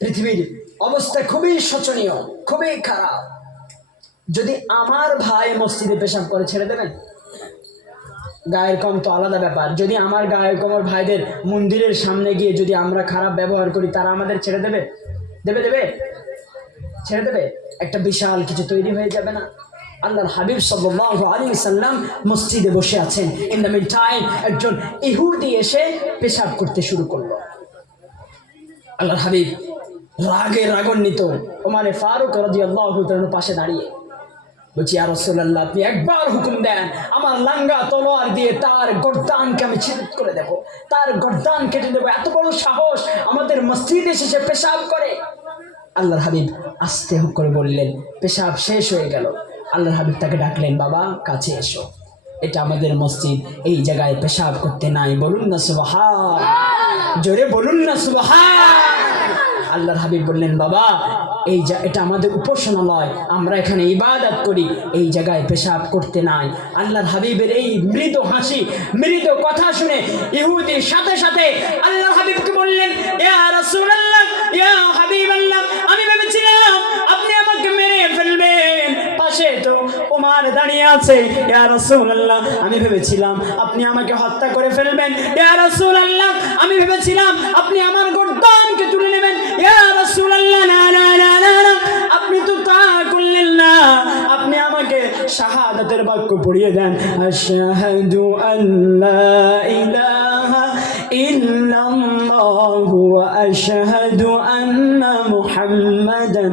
পৃথিবীর অবস্থা খুবই শোচনীয়, খুবই খারাপ। যদি আমার ভাই মসজিদে পেশাব করে ছেড়ে দেবেন? গায়ের কম তো আলাদা ব্যাপার। যদি আমার গায়ের কমের ভাইদের মন্দিরের সামনে গিয়ে যদি আমরা খারাপ ব্যবহার করি, তারা আমাদের ছেড়ে দেবে? দেবে? দেবে? ছেড়ে দেবে? একটা বিশাল কিছু তৈরি হয়ে যাবে না? আল্লাহর হাবিব সাল্লাল্লাহু আলাইহি সাল্লাম মসজিদে বসে আছেন। ইন দ্য মিন টাইম একজন ইহুদি এসে পেশাব করতে শুরু করলো। আল্লাহর হাবিব রাগান্বিত ওমরে ফারুক রাদিয়াল্লাহু তাআলার পাশে দাঁড়িয়ে বলছি, ইয়া রাসূলুল্লাহ, আপনি একবার হুকুম দেন, আমার লাঙ্গা তলোয়ার দিয়ে তার গর্দানকে আমি ছেদ করে দেব, তার গর্দান কেটে দেবো। এত বড় সাহস, আমাদের মসজিদে এসে পেশাব করে। আল্লাহর হাবিব আস্তে করে বললেন, পেশাব শেষ হয়ে গেল। আল্লাহর হাবিব তাকে ডাকলেন, বাবা কাছে এসো, এটা আমাদের মসজিদ, এই জায়গায় পেশাব করতে নাই। বলুন না সুবহান, জোরে বলুন না সুবহান। আল্লাহর হাবিব বললেন, বাবা এটা আমাদের উপাসনালয়, আমরা এখানে ইবাদত করি, এই জায়গায় পেশাব করতে নাই। আল্লাহর হাবিবের এই মৃদু হাসি, মৃদু কথা শুনে ইহুদির সাথে সাথে আল্লাহর হাবিবকে বললেন, ইয়া রাসূলুল্লাহ, ইয়া হাবিবাল্লাহ, আমি ভেবেছিলাম আপনি আমাকে মেরে ফেলবেন, পাশে তো ওমর দাঁড়িয়ে আছে। ইয়া রাসূলুল্লাহ, আমি ভেবেছিলাম আপনি আমাকে হত্যা করে ফেলবেন। ইয়া রাসূলুল্লাহ, আমি ভেবেছিলাম আপনি আমার গর্দানকে তুলে নেবেন। ইয়া রাসূলুল্লাহ, না না না না, আপনি তো তা করলেন না, আপনি আমাকে শাহাদাতের বাক্য পড়িয়ে দেন, আশহাদু আল্লা ইলাহা ইল্লাল্লাহু ওয়া আশহাদু আন্না মুহাম্মাদান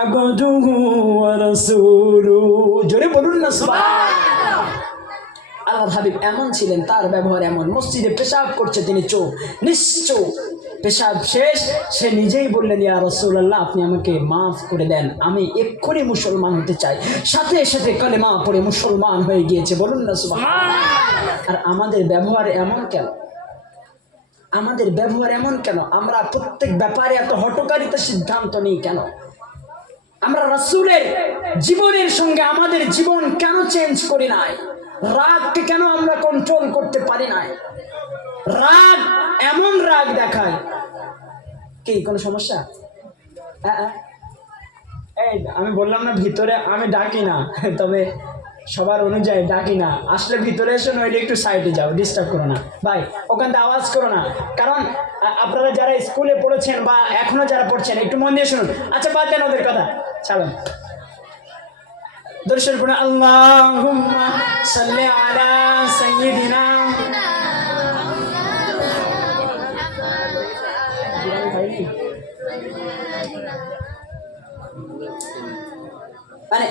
আবদুহু ওয়া রাসূলুহু। জোরে বলুন না সুবহানাল্লাহ। আল্লাহর হাবিব এমন ছিলেন, তার ব্যবহার এমন। মসজিদে পেশাব করছে, তিনি চোখ নিশ্চুপ। পেশাব শেষ, সে নিজেই বললেন, ইয়া রাসূলুল্লাহ, আপনি আমাকে মাফ করে দেন, আমি এক্ষুনি মুসলমান হতে চাই। সাথে সাথে কালেমা পড়ে মুসলমান হয়ে গিয়েছে। বলুন না সুবহানাল্লাহ। আর আমাদের ব্যবহার এমন কেন? আমাদের ব্যবহার এমন কেন? আমরা প্রত্যেক ব্যাপারে এত হঠকারিতা সিদ্ধান্ত নিই কেন? আমরা রাসূলের জীবনের সঙ্গে আমাদের জীবন কেন চেঞ্জ করি নাই? রাগকে কেন আমরা কন্ট্রোল করতে পারি নাই? রাগ এমন রাগ দেখায়, কি কোনো সমস্যা? এই আমি বললাম না ভিতরে আমি ডাকি না, তবে সবার অনুযায়ী ডাকি না। আসলে ভিতরে এসে নইলে একটু সাইডে যাও, ডিস্টার্ব করো না ভাই, ওখান থেকে আওয়াজ করো না। কারণ আপনারা যারা স্কুলে পড়েছেন বা এখনো যারা পড়ছেন, একটু মন দিয়ে শুনুন। আচ্ছা, বাদ দেন ওদের কথা, ছাড়ুন। দর্শন করে আল্লাহুম্মা সাল্লি আলা সাইয়্যিদিনা। মানে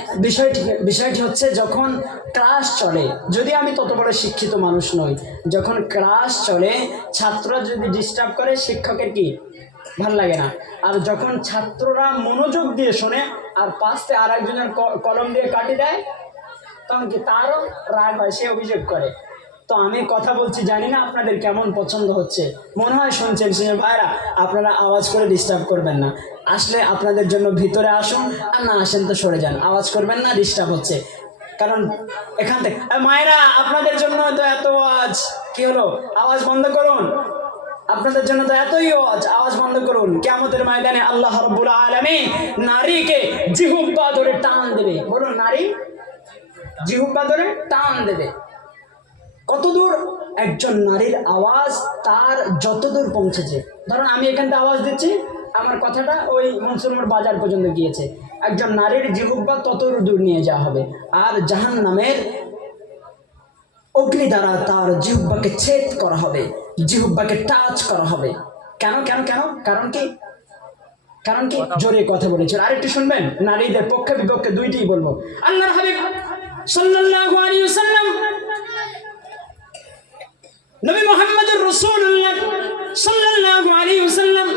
বিষয়টি হচ্ছে, যখন ক্লাস চলে, যদি আমি তত বড় শিক্ষিত মানুষ নই, যখন ক্লাস চলে ছাত্ররা যদি ডিস্টার্ব করে, শিক্ষকের কি ভালো লাগে না। আর যখন ছাত্ররা মনোযোগ দিয়ে শোনে আর পাশে আর একজনের কলম দিয়ে কাটি দেয়, তখন কি তারও রাগ হয়, সে অভিযোগ করে। তো আমি কথা বলছি, জানি না আপনাদের কেমন পছন্দ হচ্ছে, মনে হয় শুনছেন। সিনিয়র ভাইরা, আপনারা আওয়াজ করে ডিস্টার্ব করবেন না। আসলে আপনাদের জন্য ভিতরে আসুন, আর না আসেন তো সরে যান, আওয়াজ করবেন না, ডিস্টার্ব হচ্ছে। কারণ এখান থেকে মায়েরা, আপনাদের জন্য তো এত আওয়াজ, কি হলো? আওয়াজ বন্ধ করুন। আপনাদের জন্য তো এতই আওয়াজ বন্ধ করুন। কিয়ামতের ময়দানে আল্লাহ রাব্বুল আলামিন নারীকে জিহ্বা ধরে টান দেবে। বলুন, নারী জিহ্বা ধরে টান দেবে। কতদূর একজন নারীর আওয়াজ তার যতদূর পৌঁছেছে। ধরুন আমি এখান থেকে আওয়াজ দিচ্ছি, আমার কথাটা ওই মনসুরমার বাজার পর্যন্ত গিয়েছে, একজন নারীর জিহ্বা তত দূর নিয়ে যাওয়া হবে। আর জাহান্নামের অগ্নি দ্বারা তার জিহ্বাকে ছেদ করা হবে, জিহ্বাকে টাচ করা হবে। কেন কেন কেন? কারণ কি? কারণ কি? জোরে কথা বলেছেন, আরেকটু শুনবেন। নারীদের পক্ষে বিপক্ষে দুইটিই বলবো। আল্লাহর হাবিব সাল্লাল্লাহু আলাইহি ওয়াসাল্লাম, নবী মুহাম্মদুর রাসূলুল্লাহ সাল্লাল্লাহু আলাইহি ওয়াসাল্লাম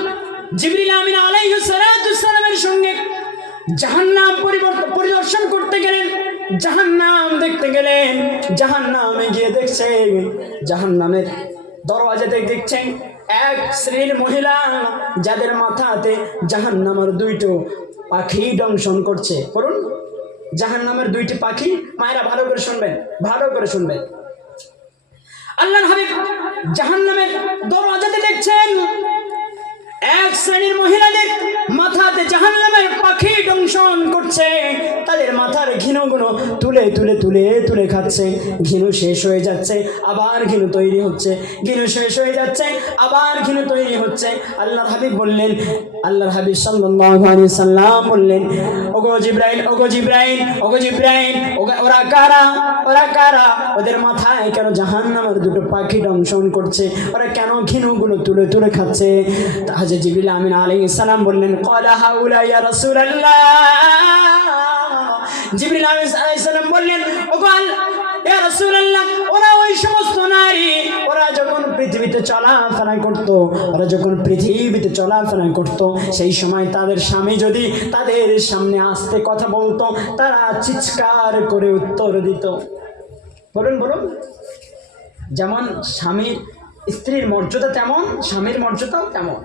জিবরিল আমিন আলাইহিস সালাতু সালামের সঙ্গে জাহান্নাম পরিদর্শন করতে গেলেন, জাহান্নাম দেখতে গেলেন। জাহান্নামে গিয়ে দেখছেন, জাহান্নামের দরওয়াজাতে দেখছেন এক শ্রেণীর মহিলা, যাদের মাথাতে জাহান্নামের দুইটো পাখি দংশন করছে। করুন, জাহান্নামের দুইটি পাখি। মায়েরা ভালো করে শুনবেন, ভালো করে শুনবেন। আল্লাহর হাবিব জাহান্নামের দরওয়াজাতে দেখছেন এক শ্রেণীর মহিলাদের মাথাতে জাহান্নামের পাখি দংশন করছে, তাদের মাথা মাথার ঘিনুগুলো তুলে তুলে তুলে তুলে খাচ্ছে। ঘিনু শেষ হয়ে যাচ্ছে, আবার ঘিনু তৈরি হচ্ছে, ঘিনু শেষ হয়ে যাচ্ছে, আবার ঘিনু তৈরি হচ্ছে। আল্লাহর হাবিব বললেন, আল্লাহর হাবিব সাল্লাল্লাহু আলাইহি সাল্লাম বললেন, ওগো জিবরাইল, ওগো জিবরাইল, ওগো জিবরাইল, ওরা কারা, ওরা কারা? ওদের মাথায় কেন জাহান্নামের দুটো পাখি দংশন করছে? ওরা কেন ঘিনুগুলো তুলে তুলে খাচ্ছে? হযরত জিবরিল আমিন আলাইহিস সালাম বললেন, ক্বালা হাউলা ইয়া রাসূলুল্লাহ। জিবরিল আলাইহিস সালাম বললেন, ওগো ইয়া রাসূলুল্লাহ, ওরা ওই সমস্ত নারী, ওরা যখন পৃথিবীতে চলাফেরা করত, ওরা যখন পৃথিবীতে চলাফেরা করত, সেই সময় তাদের স্বামী যদি তাদের সামনে আসতে কথা বলতো, তারা চিৎকার করে উত্তর দিত। বলুন বলুন, যেমন স্বামীর স্ত্রীর মর্যাদা তেমন স্বামীর মর্যাদাও তেমন।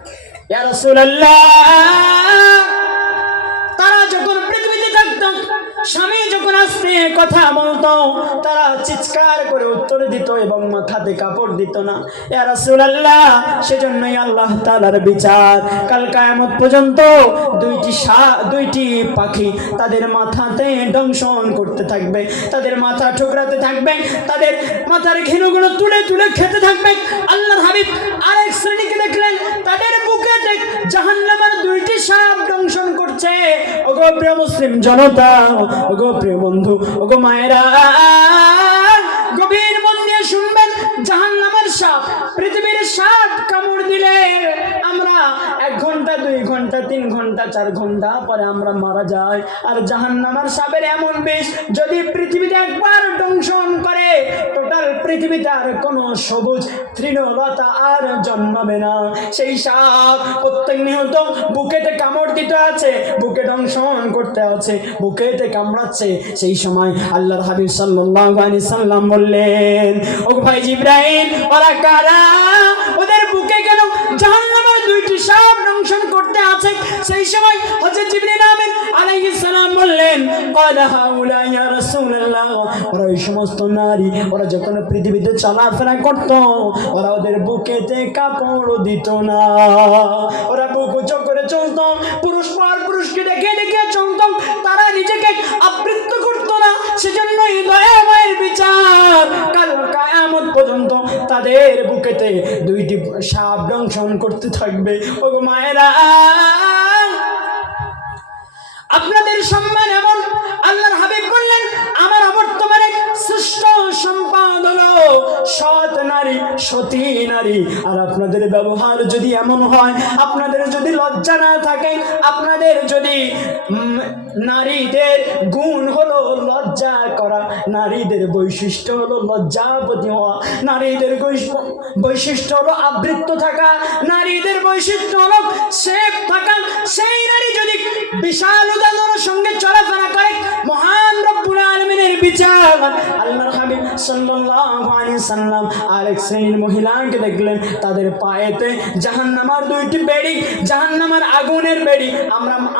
ইয়া রাসূলুল্লাহ, তারা যখন পৃথিবীতে থাকতো, স্বামী যখন আসতে কথা বলতো, তারা চিৎকার করে উত্তর দিত এবং মাথাতে কাপড় দিত না। ইয়া রাসূলুল্লাহ, সেজন্যই আল্লাহ তাআলার বিচার কাল কিয়ামত পর্যন্ত দুইটি পাখি তাদের মাথাতে দংশন করতে থাকবে, তাদের মাথা ঠুকরাতে থাকবে, তাদের মাথার ঘিনুগুলো তুলে তুলে খেতে থাকবে। আল্লাহর হাবিব আরেক শ্রেণীকে দেখলেন, তাদের বুকে জাহান্নামের দুইটি সাপ দংশন করছে। ওগো প্রিয় মুসলিম জনতা, ওগো প্রিয় বন্ধু, ওগো মায়েরা, গভীর মন দিয়ে শুনবেন, জাহান্নামের সাপ, পৃথিবীর সাপ কামড় দিলে আমরা 1 ঘন্টা 2 ঘন্টা 3 ঘন্টা 4 ঘন্টা পরে আমরা মারা যাই। আর জাহান্নামের সাপের এমন বিষ যদি পৃথিবীতে একবার দংশন করে, টোটাল পৃথিবীতে আর কোনো সবুজ তৃণলতা আর জন্মাবে না। সেই সাপ প্রত্যেক নিহত বুকেতে কামড় দিতে আছে, বুকে দংশন করতে আছে, বুকেতে কামড়াচ্ছে। সেই সময় আল্লাহর হাবিব সাল্লাল্লাহু আলাইহি সাল্লাম বললেন, ও ভাই জিবরাইল, ওরা কারা? ওদের বুকে কেন জাহান্নামের দুইটি সাপ দংশন করতে আছে? সেই সময় হযরত জিবরিল আমিন আলাইহিস সালাম বললেন, ক্বালা হাউলা ইয়া রাসূলুল্লাহ, ওরা ওই সমস্ত নারী, ওরা যখন পৃথিবীতে চলাফেরা করত, ওরা ওদের বুকেতে কাপড় দিত না, ওরা বুক উঁচু করে চলত, পুরুষ পর পুরুষকে দেখে দেখে চলত, তারা নিজেকে আবৃত্ত করত না। সেজন্যই দয়াময়ের বিচার কাল কিয়ামত পর্যন্ত তাদের বুকেতে দুইটি সাপ দংশন করতে থাকবে। ওগো মায়েরা, আপনাদের সম্মান এমন, আল্লাহর হাবিব বললেন, আমার বর্তমানে শ্রেষ্ঠ সম্পদ হলো সৎ নারী, সতী নারী। আর আপনাদের ব্যবহার যদি এমন হয়, আপনাদের যদি লজ্জা না থাকে, আপনাদের যদি নারীদের গুণ হলো লজ্জা করা, নারীদের বৈশিষ্ট্য হলো লজ্জাবতী হওয়া, নারীদের বৈশিষ্ট্য হলো আবৃত্ত থাকা, নারীদের বৈশিষ্ট্য হলো শেপ থাকা, সেই নারী যদি বিশাল উদাহরণের সঙ্গে চলাফেরা করে, মহান রব্বুল আলামিনের বিচার। আল্লাহর হাবিব সাল্লাল্লাহু আলাইহি সাল্লাম আরেক শ্রেণীর মহিলাকে দেখলেন, তাদের পায়েতে জাহান্নামের দুইটি বেড়ি, জাহান্নামের আগুনের বেড়ি।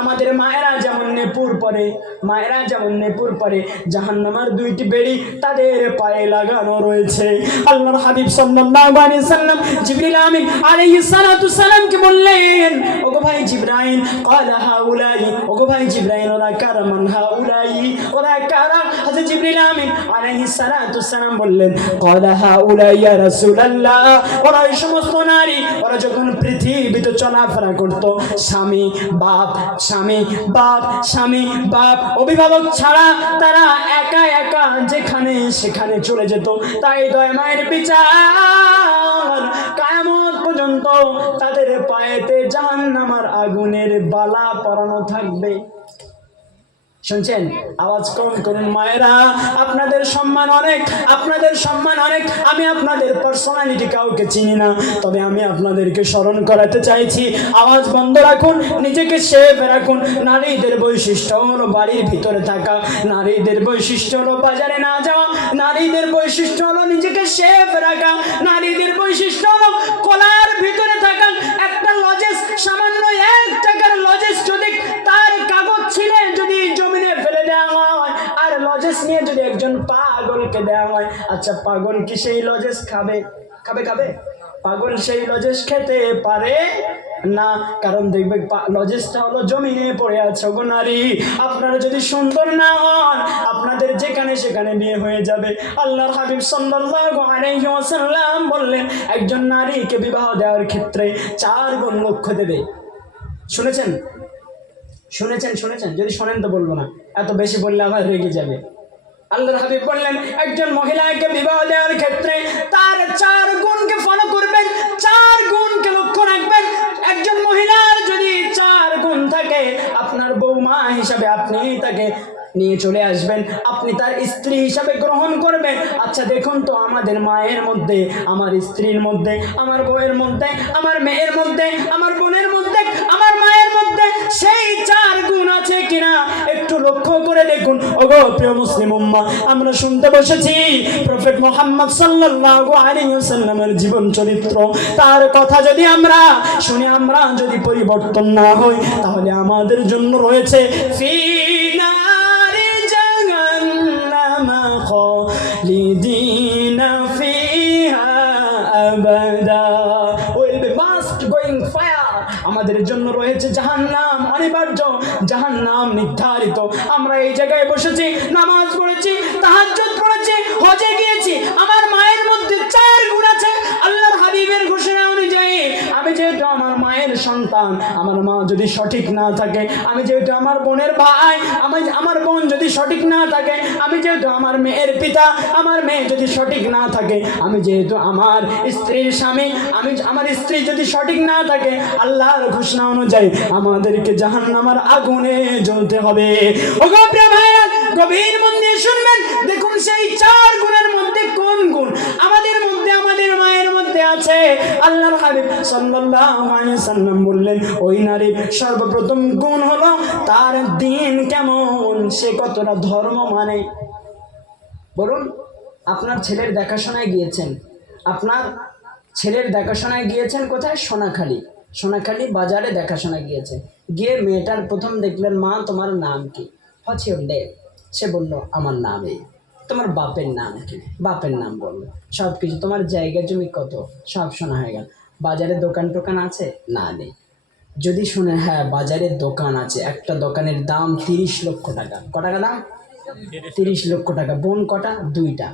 আমাদের মায়েরা যেমন নেপুর পরে, মায়েরা যেমন নেপুর পরে, জাহান্নামের দুইটি বেড়ি তাদের পায়ে লাগানো রয়েছে। আল্লাহর হাবিব সাল্লাল্লাহু আলাইহি সাল্লাম জিবরিল আমিন আলাইহিস সালাতু সালামকে বললেন, ওগো ভাই জিবরাইল, ক্বালা হাউলাই, ওগো ভাই জিবরাইল, ওরা কারা? মান হাউলাই, ওরা কারা? হযরত জিবরিল আমিন আলাইহিস সালাতু সালাম বললেন, ক্বালা হাউলাই ইয়া রাসূলুল্লাহ, ওরা ওই সমস্ত নারী, ওরা যখন পৃথিবীতে চলাফেরা করত, স্বামী বাপ, স্বামী বাপ, স্বামী বাপ, অভিভাবক ছাড়া তারা একা একা যেখানে সেখানে চলে যেত। তাই দয়াময়ের বিচার কিয়ামত পর্যন্ত তাদের পায়েতে জাহান্নামের আগুনের বালা পরানো থাকবে। শুনছেন? আওয়াজ কম করুন মায়েরা, আপনাদের সম্মান অনেক, আপনাদের সম্মান অনেক। আমি আপনাদের পার্সোনালিটি কাউকে চিনি না, তবে আমি আপনাদেরকে স্মরণ করাতে চাইছি, আওয়াজ বন্ধ রাখুন, নিজেকে সেফ রাখুন। নারীদের বৈশিষ্ট্য হলো বাড়ির ভিতরে থাকা, নারীদের বৈশিষ্ট্য হলো বাজারে না যাওয়া, নারীদের বৈশিষ্ট্য হলো নিজেকে সেফ রাখা, নারীদের বৈশিষ্ট্য হলো কলার ভিতরে থাকা। একটা লজেস, সামান্য 1 টাকার লজেস যদি তার কাগজ ছিলে যদি জমিনে ফেলে দেওয়া হয়, আর লজেস নিয়ে যদি একজন পাগলকে দেওয়া হয়, আচ্ছা পাগল কি সেই লজেস খাবে? খাবে? পাগল সেই লজেস খেতে পারে? না, কারণ দেখবে লজেসটা হলো জমিনে পড়ে আছে। গো নারী, আপনারা যদি সুন্দর না হন আপনাদের যেখানে সেখানে বিয়ে হয়ে যাবে। আল্লাহর হাবিব সাল্লাল্লাহু আলাইহি ওয়াসাল্লাম বললেন একজন নারীকে বিবাহ দেওয়ার ক্ষেত্রে 4 গুণ লক্ষ্য দেবে। শুনেছেন শুনেছেন শুনেছেন? যদি শোনেন তো বলবো না, এত বেশি বললে আমার রেগে যাবে। আল্লাহর হাবিব বললেন একজন মহিলাকে বিবাহ দেওয়ার ক্ষেত্রে তার 4 গুণকে ফলো করবেন, 4 গুণকে লক্ষ্য রাখবেন। একজন মহিলার যদি 4 গুণ থাকে, আপনার বৌমা হিসাবে আপনি তাকে নিয়ে চলে আসবেন, আপনি তার স্ত্রী হিসাবে গ্রহণ করবেন। আচ্ছা দেখুন তো, আমাদের মায়ের মধ্যে, আমার স্ত্রীর মধ্যে, আমার বউয়ের মধ্যে, আমার মেয়ের মধ্যে, আমার বোনের মধ্যে, আমার মায়ের মধ্যে সেই 4 গুণ আছে কিনা একটু লক্ষ্য করে দেখুন। ওগো প্রিয় মুসলিম উম্মাহ, আমরা শুনতে বসেছি প্রফেট মুহাম্মদ সাল্লাল্লাহু আলাইহি ওয়াসাল্লামের জীবন চরিত্র। তার কথা যদি আমরা শুনে আমরা যদি পরিবর্তন না হই, তাহলে আমাদের জন্য রয়েছে ফিনা খালিদিনা ফিহা আবাদা, will be must going fire. আমাদের জন্য রয়েছে জাহান্নাম, অনিবার্য জাহান্নাম নির্ধারিত। আমরা এই জায়গায় বসেছি, নামাজ পড়েছি, তাহাজ্জুদ পড়েছি, হজে গিয়েছি, আমার মায়ের মধ্যে 4 গুণ আছে। আল্লাহর হাবিবের ঘোষণা অনুযায়ী আমি যেহেতু আমার মায়ের সন্তান, আমার মা যদি সঠিক না থাকে, আমি যেহেতু আমার বোনের ভাই, আমার বোন যদি সঠিক না থাকে, আমি যেহেতু আমার মেয়ের পিতা, আমার মেয়ে যদি সঠিক না থাকে, আমি যেহেতু আমার স্ত্রীর স্বামী, আমি আমার স্ত্রী যদি সঠিক না থাকে, আল্লাহর ঘোষণা অনুযায়ী আমাদেরকে জাহান্নামের আগুনে জ্বলতে হবে। ওগো প্রিয় ভাইরা, গভীর মন দিয়ে শুনবেন। দেখুন সেই 4 গুণের মধ্যে কোন গুণ আমাদের মধ্যে, আমাদের মায়ের মধ্যে আছে। আল্লাহর হাবিব সাল্লাল্লাহু আলাইহি ওয়াসাল্লাম বললেন ওই নারীর সর্বপ্রথম গুণ হলো তার দিন কেমন, সে কতটা ধর্ম মানে। বলুন, আপনার ছেলের দেখাশোনায় গিয়েছেন, আপনার ছেলের দেখাশোনায় গিয়েছেন কোথায়? সোনাখালি বাজারে দেখাশোনায় গিয়েছেন। গিয়ে মেয়েটার প্রথম দেখলেন, মা তোমার নাম কি? What's your name? সে বলল আমার নাম এই। তোমার বাপের নাম কি? বাপের নাম বললো। সব কিছু, তোমার জায়গা জমি কত? সব শোনা হয়ে গেল। বাজারে দোকান টোকান আছে? না, নেই। যদি শুনে হ্যাঁ বাজারে দোকান আছে, একটা দোকানের দাম 30 লক্ষ টাকা। ক টাকা দাম? 30 লক্ষ টাকা। বোন কটা? 2টা,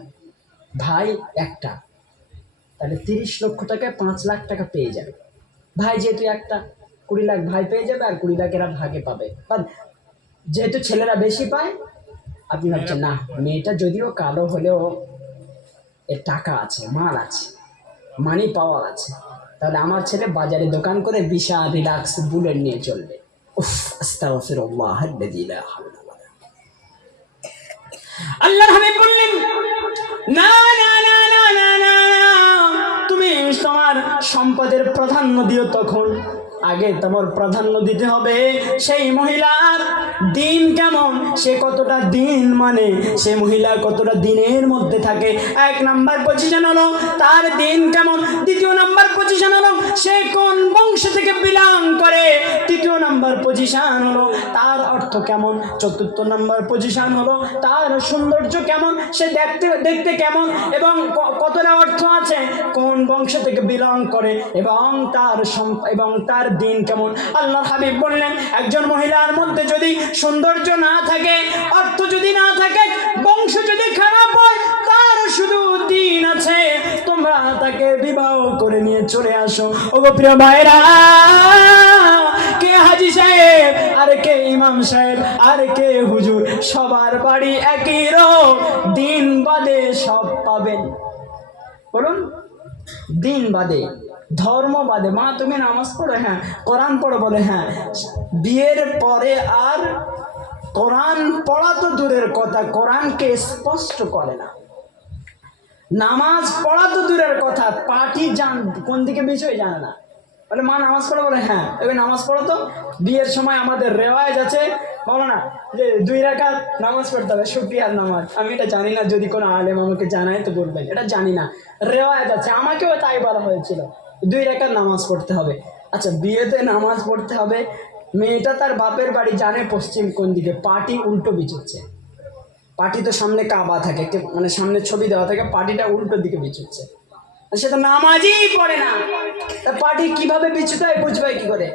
ভাই 1টা। তাহলে 30 লক্ষ টাকায় 5 লাখ টাকা পেয়ে যাবে। ভাই যেহেতু একটা, 20 লাখ ভাই পেয়ে যাবে, আর 20 লাখ এরা ভাগে পাবে। যেহেতু ছেলেরা বেশি পায়, আপনি ভাবছেন না মেয়েটা যদিও কালো হলেও এর টাকা আছে, মাল আছে, মানি পাওয়ার আছে, তাহলে আমার ছেলে বাজারে দোকান করে বিশাল রিলাক্স বুলেট নিয়ে চলবে। উফ, আস্তাগফিরুল্লাহ আল্লাযী লা হাওলা ওয়ালা। আল্লাহর হাবিব বললেন না না না না না না, তুমি তোমার সম্পদের প্রাধান্য দিও। তখন আগে তোমার প্রাধান্য দিতে হবে সেই মহিলার দিন কেমন, সে কতটা দিন মানে, সে মহিলা কতটা দিনের মধ্যে থাকে। 1 নাম্বার পজিশন হলো তার দিন কেমন। 2 নাম্বার পজিশন হলো সে কোন বংশ থেকে বিলং করে। 3 নাম্বার পজিশন হলো তার অর্থ কেমন। 4 নাম্বার পজিশন হলো তার সৌন্দর্য কেমন, সে দেখতে কেমন, এবং কতটা অর্থ আছে, কোন বংশ থেকে বিলং করে, এবং তার দিন কেমন। আল্লাহর হাবিব বললেন একজন মহিলার মধ্যে যদি সৌন্দর্য না থাকে, অর্থ যদি না থাকে, বংশ যদি খারাপ হয়, তার শুধু দিন আছে, তোমরা তাকে বিবাহ করে নিয়ে চলে আসো। ওগো প্রিয় ভাইরা, কে হাজি সাহেব আর কে ইমাম সাহেব আর কে হুজুর, সবার বাড়ি একই রকম, দিন বাদে সব পাবেন। বলুন, দিন বাদে, ধর্ম বাদে। মা তুমি নামাজ পড়ো? হ্যাঁ। কোরআন পড়ো? বলে হ্যাঁ। বিয়ের পরে আর কোরআন পড়া তো দূরের কথা, কোরআনকে স্পষ্ট করে না। নামাজ পড়া তো দূরের কথা, পাটি কোন দিকে বিষয় জানে না। বলে মা নামাজ পড়ো? বলে হ্যাঁ। এবার নামাজ পড়ো তো। বিয়ের সময় আমাদের রেওয়াজ আছে, বলো না যে 2 রাকাত নামাজ পড়তে হবে, শুকরিয়ার নামাজ। আমি এটা জানি না, যদি কোনো আলেম আমাকে জানায় তো বলবেন, এটা জানি না, রেওয়াজ আছে, আমাকেও তাই বলা হয়েছিল 2 রাকাত নামাজ পড়তে হবে। আচ্ছা, বিয়েতে নামাজ পড়তে হবে, মেয়েটা তার বাপের বাড়ি জানে পশ্চিম কোন দিকে, পাটি উল্টো বিছুচ্ছে। পাটি তো সামনে কাবা থাকে, মানে সামনে ছবি দেওয়া থাকে, পাটিটা উল্টো দিকে বিছুচ্ছে। সে তো নামাজই পড়ে না, তা পার্টি কিভাবে বিচ্যুত হয় বুঝবে কি করে?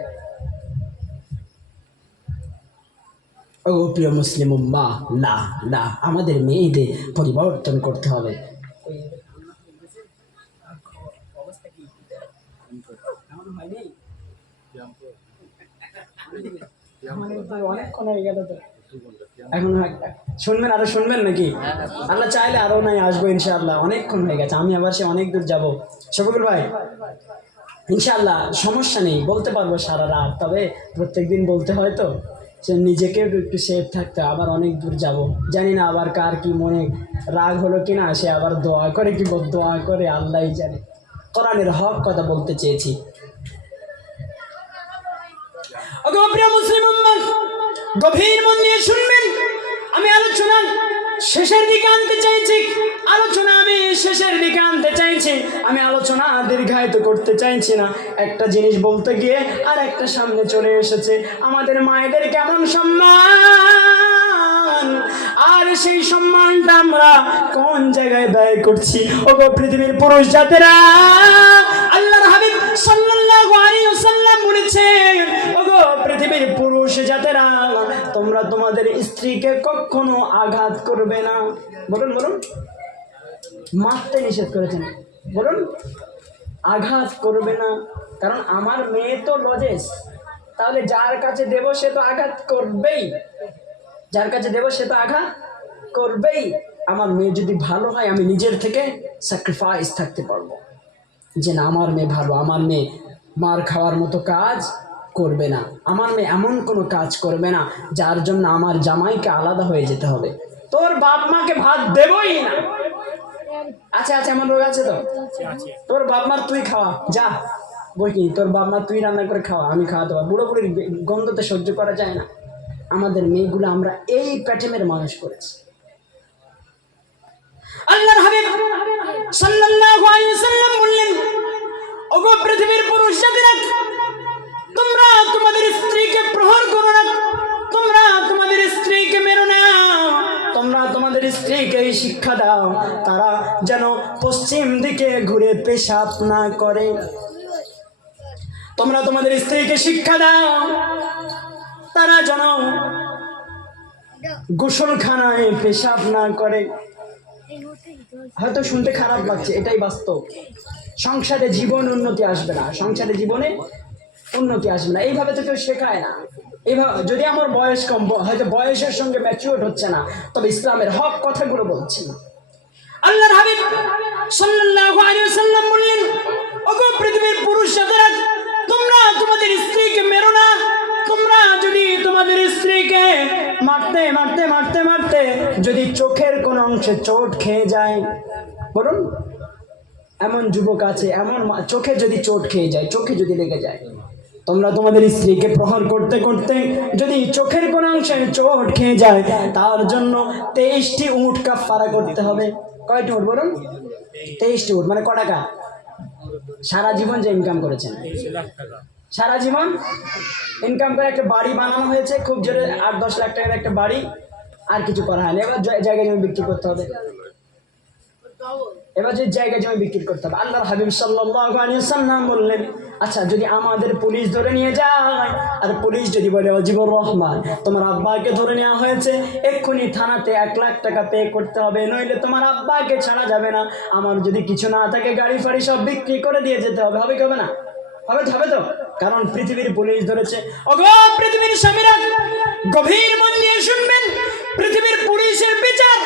ও প্রিয় মুসলিম উম্মাহ, না না, আমাদের মেয়েদের পরিবর্তন করতে হবে। অনেকক্ষণ হয়ে গেল তো, এখন শুনবেন, আরো শুনবেন নাকি? আল্লাহ চাইলে আরো নাই আসবো ইনশাআল্লাহ। অনেকক্ষণ হয়ে গেছে, আমি আবার সে অনেক দূর যাবো। শফিকুল ভাই, ইনশাআল্লাহ সমস্যা নেই, বলতে পারবো সারা রাত, তবে প্রত্যেকদিন বলতে হয় তো, সে নিজেকেও একটু সেফ থাকতে। আবার অনেক দূর যাব, জানি না আবার কার কি মনে রাগ হলো কিনা, সে আবার দোয়া করে কি দোয়া করে আল্লাহই জানে। কোরআনের হক কথা বলতে চেয়েছি। প্রিয় মুসলিম উম্মাহ, গভীর মন দিয়ে শুনবেন, আমি আলোচনা শেষের দিকে আনতে চাইছি। আমি আলোচনা দীর্ঘায়িত করতে চাইছি না। একটা জিনিস বলতে গিয়ে আর একটা সামনে চলে এসেছে, আমাদের মায়েদের কেমন সম্মান, আর সেই সম্মানটা আমরা কোন জায়গায় ব্যয় করছি। ওগো পৃথিবীর পুরুষ জাতেরা, আল্লাহর হাবিব সাল্লাল্লাহু আলাইহি ওয়াসাল্লাম বলেছেন, ওগো পৃথিবীর পুরুষ জাতেরা, তোমরা তোমাদের স্ত্রীকে কখনো আঘাত করবে না। বলুন বলুন, মারতে নিষেধ করেছেন, বলুন আঘাত করবে না। কারণ আমার মেয়ে তো লজেস, তাহলে যার কাছে দেব সে তো আঘাত করবেই, যার কাছে দেব সে তো আঘাত করবেই। আমার মেয়ে যদি ভালো হয়, আমি নিজের থেকে স্যাক্রিফাইস থাকতে পারবো যে না, আমার মেয়ে ভালো, আমার মেয়ে মার খাওয়ার মতো কাজ করবে না, আমার মেয়ে এমন কোনো কাজ করবে না যার জন্য আমার জামাইকে আলাদা হয়ে যেতে হবে। তোর বাপ মাকে ভাত দেবই না। আচ্ছা আচ্ছা, এমন রোগ আছে তো, তোর বাপ মার তুই খাওয়া, যা বই কি, তোর বাপ মা তুই রান্না করে খাওয়া, আমি খাওয়াতে পারবো। বুড়ো বুড়ির গন্ধতে সহ্য করা যায় না। আমাদের মেয়েগুলো আমরা এই প্যাটার্নের মানুষ করেছি। আল্লাহর হাবিব সাল্লাল্লাহু আলাইহি ওয়াসাল্লাম বললেন, ওগো পৃথিবীর পুরুষ জাতিরা, তোমরা তোমাদের স্ত্রীকে প্রহার করো না, তোমরা তোমাদের স্ত্রীকে মেরো না, তোমরা তোমাদের স্ত্রীকে শিক্ষা দাও তারা যেন পশ্চিম দিকে ঘুরে পেশাব না করে। তোমরা তোমাদের স্ত্রীকে শিক্ষা দাও তারা যেন গোসলখানায় পেশাব না করে। হয়তো শুনতে খারাপ লাগছে, এটাই বাস্তব। সংসারে জীবন উন্নতি আসবে না, সংসারে জীবনে উন্নতি আসবে না। এইভাবে তো কেউ শেখায় না। এইভাবে যদি আমার বয়স কম, হয়তো বয়সের সঙ্গে ম্যাচিউর হচ্ছে না, তবে ইসলামের হক কথাগুলো বলছি। আল্লাহর হাবিব সাল্লাল্লাহু আলাইহি ওয়াসাল্লাম বললেন, ওগো পৃথিবীর পুরুষ জাতিরা, তোমরা তোমাদের স্ত্রীকে মেরো না। তোমরা যদি তোমাদের স্ত্রীকে মারতে মারতে মারতে মারতে যদি চোখের কোন অংশে চোট খেয়ে যায়, বলুন এমন যুবক আছে, এমন চোখে যদি চোট খেয়ে যায়, চোখে যদি লেগে যায়, তোমরা তোমাদের স্ত্রীকে প্রহার করতে করতে যদি চোখের কোন অংশে চোট খেয়ে যায়, তার জন্য 23টি উট কাফারা করতে হবে। কয়টি উট বলুন? 23টি উট, মানে ক টাকা? সারা জীবন যে ইনকাম করেছেন, সারা জীবন ইনকাম করে একটা বাড়ি বানানো হয়েছে, খুব জোরে 8-10 লাখ টাকার একটা বাড়ি, আর কিছু করা হয়নি। এবার জায়গা জমি বিক্রি করতে হবে, এবার যে জায়গা জমি বিক্রি করতে হবে। আল্লাহর হাবিব সাল্লাল্লাহু আলাইহি ওয়াসাল্লাম বললেন, আচ্ছা যদি আমাদের পুলিশ ধরে নিয়ে যায়, আর পুলিশ যদি বলে অজিবুর রহমান তোমার আব্বাকে ধরে নেওয়া হয়েছে, এক্ষুনি থানাতে 1 লাখ টাকা পে করতে হবে, নইলে তোমার আব্বাকে ছাড়া যাবে না। আমার যদি কিছু না থাকে, গাড়ি ফাড়ি সব বিক্রি করে দিয়ে যেতে হবে। হবে কি হবে না? হবে তো, হবে তো, কারণ পৃথিবীর পুলিশ ধরেছে। ওগো পৃথিবীর স্বামীরা, গভীর মন দিয়ে শুনবেন, পৃথিবীর পুলিশের বিচার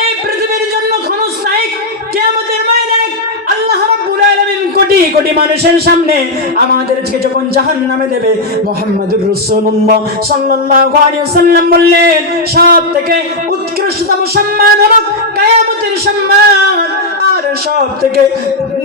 এই পৃথিবীর জন্য ক্ষণস্থায়ী। কিয়ামতের ময়দানে আল্লাহ রাব্বুল আলামিন কোটি কোটি মানুষের সামনে আমাদেরকে যখন জাহান্নামে দেবে, মুহাম্মদুর রাসূলুল্লাহ সাল্লাল্লাহু আলাইহি ওয়াসাল্লাম বললেন, সব থেকে উৎকৃষ্টতম সম্মান হলো কিয়ামতের সম্মান, আর সব থেকে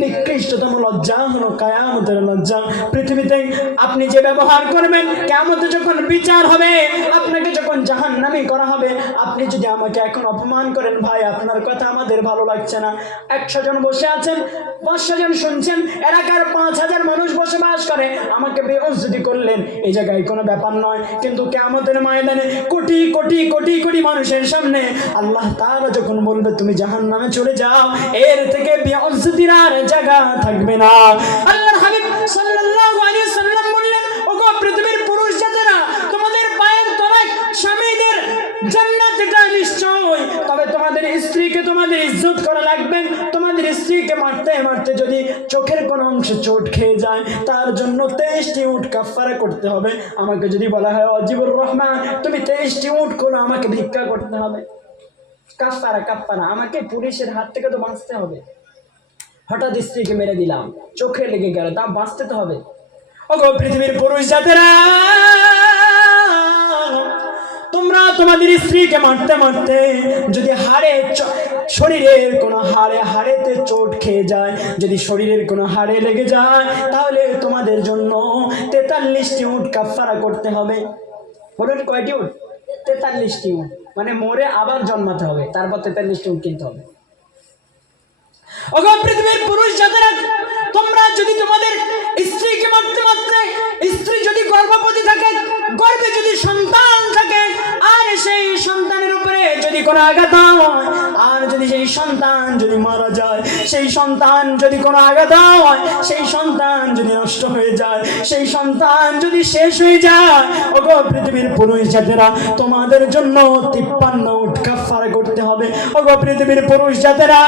নিকৃষ্টতম লজ্জা হলো কিয়ামতের লজ্জা। পৃথিবীতে আপনি যে ব্যবহার করবেন, কিয়ামতে যখন বিচার হবে, আপনাকে যখন জাহান্নামী করা হবে, আপনি যদি আমাকে এখন অপমান করেন, ভাই আপনার কথা আমাদের ভালো লাগছে না। 100 জন বসে আছেন, 500 জন শুনছেন, এলাকার 5000 মানুষ বসবাস করে, আমাকে বেইজ্জতি করলেন, এই জায়গায় কোনো ব্যাপার নয়। কিন্তু কিয়ামতের ময়দানে কোটি কোটি কোটি কোটি মানুষের সামনে আল্লাহ তাআলা যখন বলবে তুমি জাহান্নামে চলে যাও, এর থেকে বেইজ্জতির আর জায়গা থাকবে না। আল্লাহর হাবিব সাল্লাল্লাহু আলাইহি সাল্লাম বললেন, ওগো পৃথিবীর পুরুষ জাতেরা, তোমাদের পায়ের তলায় স্বামীদের জান্নাত এটা নিশ্চয়। তবে তোমাদের স্ত্রীকে তোমাদের ইজ্জত করা লাগবে। তোমাদের স্ত্রীকে মারতে মারতে যদি চোখের কোন অংশ চোট খেয়ে যায়, তার জন্য 23টি উট কাফারা করতে হবে। আমাকে যদি বলা হয় অজিবুর রহমান তুমি 23টি উট করো, আমাকে ভিক্ষা করতে হবে। কাফারা কাফারা, আমাকে পুলিশের হাত থেকে তো বাঁচতে হবে। হঠাৎ স্ত্রীকে মেরে দিলাম, চোখে লেগে গেল, তা বাঁচতে তো হবে। ওগো পৃথিবীর পুরুষ জাতেরা, তোমরা তোমাদের স্ত্রীকে মারতে মারতে যদি শরীরের কোনো হাড়েতে চোট খেয়ে যায়, যদি শরীরের কোনো হাড়ে লেগে যায়, তাহলে তোমাদের জন্য 43টি উট কাফারা করতে হবে। বলুন কয়টি উট? 43টি উট, মানে মরে আবার জন্মাতে হবে, তারপর 43টি উট কিনতে হবে। ওগো পৃথিবীর পুরুষ জাতেরা, তোমরা যদি তোমাদের স্ত্রীকে মারতে মারতে, স্ত্রী যদি গর্ভবতী থাকে, গর্ভে যদি সন্তান থাকে, আর সেই সন্তানের উপরে যদি কোনো আঘাত হয়, আর যদি সেই সন্তান যদি মারা যায়, সেই সন্তান যদি কোনো আঘাত হয়, সেই সন্তান যদি নষ্ট হয়ে যায়, সেই সন্তান যদি শেষ হয়ে যায়, ওগো পৃথিবীর পুরুষ জাতেরা, তোমাদের জন্য 53 উট কাফারা করতে হবে। ওগো পৃথিবীর পুরুষ জাতেরা,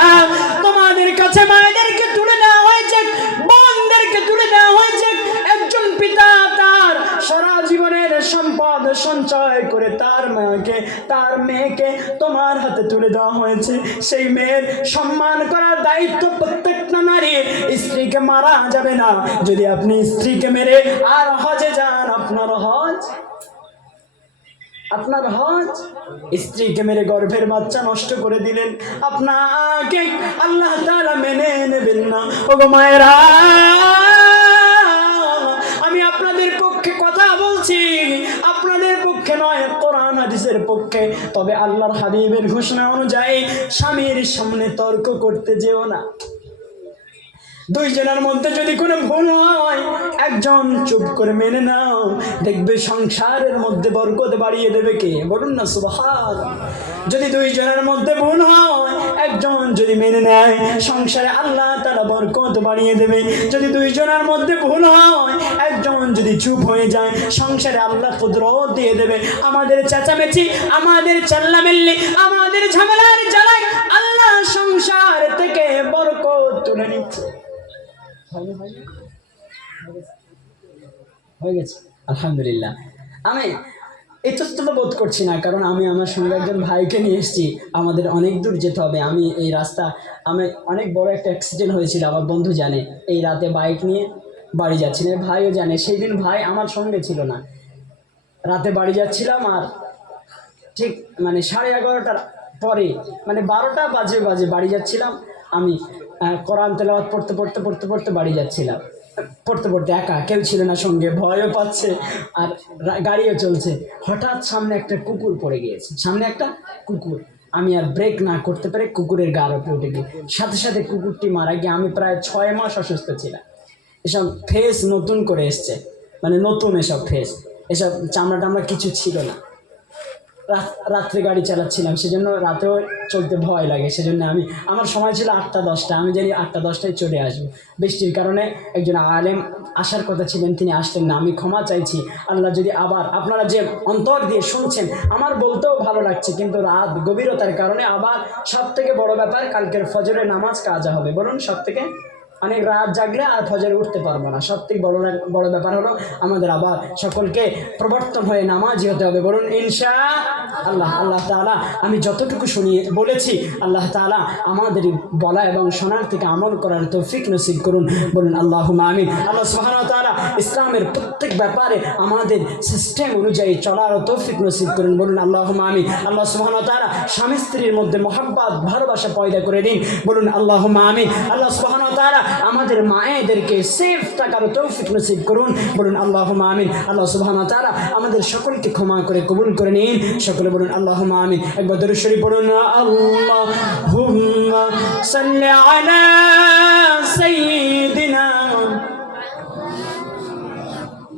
তোমাদের কাছে মায়েদেরকে তুলে দেওয়া হয়েছে, বোনদেরকে তুলে দেওয়া হয়েছে। একজন পিতা তার সারা জীবনের সম্পদ সঞ্চয় করে তার মেয়েকে তোমার হাতে তুলে দেওয়া হয়েছে। সেই মেয়ের সম্মান করার দায়িত্ব প্রত্যেকটা নারীর। স্ত্রীকে মারা যাবে না। যদি আপনি স্ত্রীকে মেরে আর হজে যান, আপনার হজ, স্ত্রীকে মেরে গর্ভের বাচ্চা নষ্ট করে দিলেন, আপনাকে আল্লাহ তাআলা মেনে নেবেন না। ওগো মায়েরা, আমি আপনাদের পক্ষে কথা বলছি, আপনাদের পক্ষে নয়, কোরআন হাদিসের পক্ষে। তবে আল্লাহর হাবিবের ঘোষণা অনুযায়ী স্বামীর সামনে তর্ক করতে যেও না। দুইজনের মধ্যে যদি কোনো ভুল হয়, একজন চুপ করে মেনে নাও, দেখবে সংসারের মধ্যে বরকত বাড়িয়ে দেবে কে? বলুন না সুবহানাল্লাহ। যদি দুইজনের মধ্যে ভুল হয়, একজন যদি মেনে নেয়, সংসারে আল্লাহ তাআলা বরকত বাড়িয়ে দেবে। যদি দুইজনের মধ্যে ভুল হয়, একজন যদি চুপ হয়ে যায়, সংসারে আল্লাহ কুদরত দিয়ে দেবে। আমাদের চেঁচামেচি, আমাদের চাল্লামেল্লি, আমাদের ঝামেলার জ্বালায় আল্লাহ সংসার থেকে বরকত তুলে নিচ্ছে। হয়ে গেছে আলহামদুলিল্লাহ। আমি ইতস্তত বোধ করছি না, কারণ আমি আমার সঙ্গে একজন ভাইকে নিয়ে এসেছি। আমাদের অনেক দূর যেতে হবে। আমি এই রাস্তা, আমি অনেক বড় একটা অ্যাক্সিডেন্ট হয়েছিল, আমার বন্ধু জানে। এই রাতে বাইক নিয়ে বাড়ি যাচ্ছিলাম, ভাইও জানে। সেই দিন ভাই আমার সঙ্গে ছিল না, রাতে বাড়ি যাচ্ছিলাম, আর ঠিক মানে 11:30টার পরে, মানে 12টা বাজে বাড়ি যাচ্ছিলাম। আমি কোরআন তেলাওয়াত পড়তে বাড়ি যাচ্ছিলাম, পড়তে একা, কেউ ছিল না সঙ্গে, ভয়ও পাচ্ছে আর গাড়িও চলছে। হঠাৎ সামনে একটা কুকুর পড়ে গিয়েছে, আমি আর ব্রেক না করতে পেরে কুকুরের গার উপরে উঠে গিয়ে সাথে সাথে কুকুরটি মারা গিয়ে আমি প্রায় 6 মাস অসুস্থ ছিলাম। এসব ফেস নতুন করে এসছে, মানে নতুন এসব ফেস, এসব চামড়া টামড়া কিছু ছিল না। রাত্রে গাড়ি চালাচ্ছিলাম, সেজন্য রাতেও চলতে ভয় লাগে। সেজন্য আমার সময় ছিল 8টা-10টা, আমি জানি 8টা-10টায় চলে আসবো। বৃষ্টির কারণে একজন আলেম আসার কথা ছিলেন, তিনি আসলেন না। আমি ক্ষমা চাইছি। আল্লাহ যদি আবার, আপনারা যে অন্তর দিয়ে শুনছেন, আমার বলতেও ভালো লাগছে, কিন্তু রাত গভীরতার কারণে আবার সব থেকে বড় ব্যাপার, কালকের ফজরের নামাজ কাজা হবে। বলুন, সব থেকে অনেক রাত জাগলে আর ফজরে উঠতে পারবো না। সব থেকে বড় ব্যাপার হলো আমাদের আবার সকলকে প্রবর্তন হয়ে নামাজি হতে হবে। বলুন ইনশাআল্লাহ। আল্লাহ তাআলা আমি যতটুকু বলেছি, আল্লাহ তাআলা আমাদের বলা এবং শোনার থেকে আমল করার তৌফিক নসিব করুন। বলুন আল্লাহুম্মা আমিন। আল্লাহ সুবহানাহু ওয়া তাআলা ইসলামের প্রত্যেক ব্যাপারে আমাদের সিস্টেম অনুযায়ী চলার তৌফিক নসিব করুন। বলুন আল্লাহুম্মা আমিন। আল্লাহ সুবহানাহু ওয়া তাআলা স্বামী স্ত্রীর মধ্যে মহব্বত, ভালোবাসা পয়দা করে দিন। বলুন আল্লাহুম্মা আমিন। আল্লাহ সুবহানাহু ওয়া তাআলা আমাদের মায়েদেরকে সেফ থাকার তৌফিক নসিব করুন। বলুন আল্লাহুম্মা আমিন। আল্লাহ সুবহানাহু ওয়া তাআলা আমাদের সকলকে ক্ষমা করে কবুল করে নিন। সকলে বলুন আল্লাহুম্মা আমিন। একবার দরুদ শরীফ পড়ুন। আল্লাহুম্মা সাল্লি আলা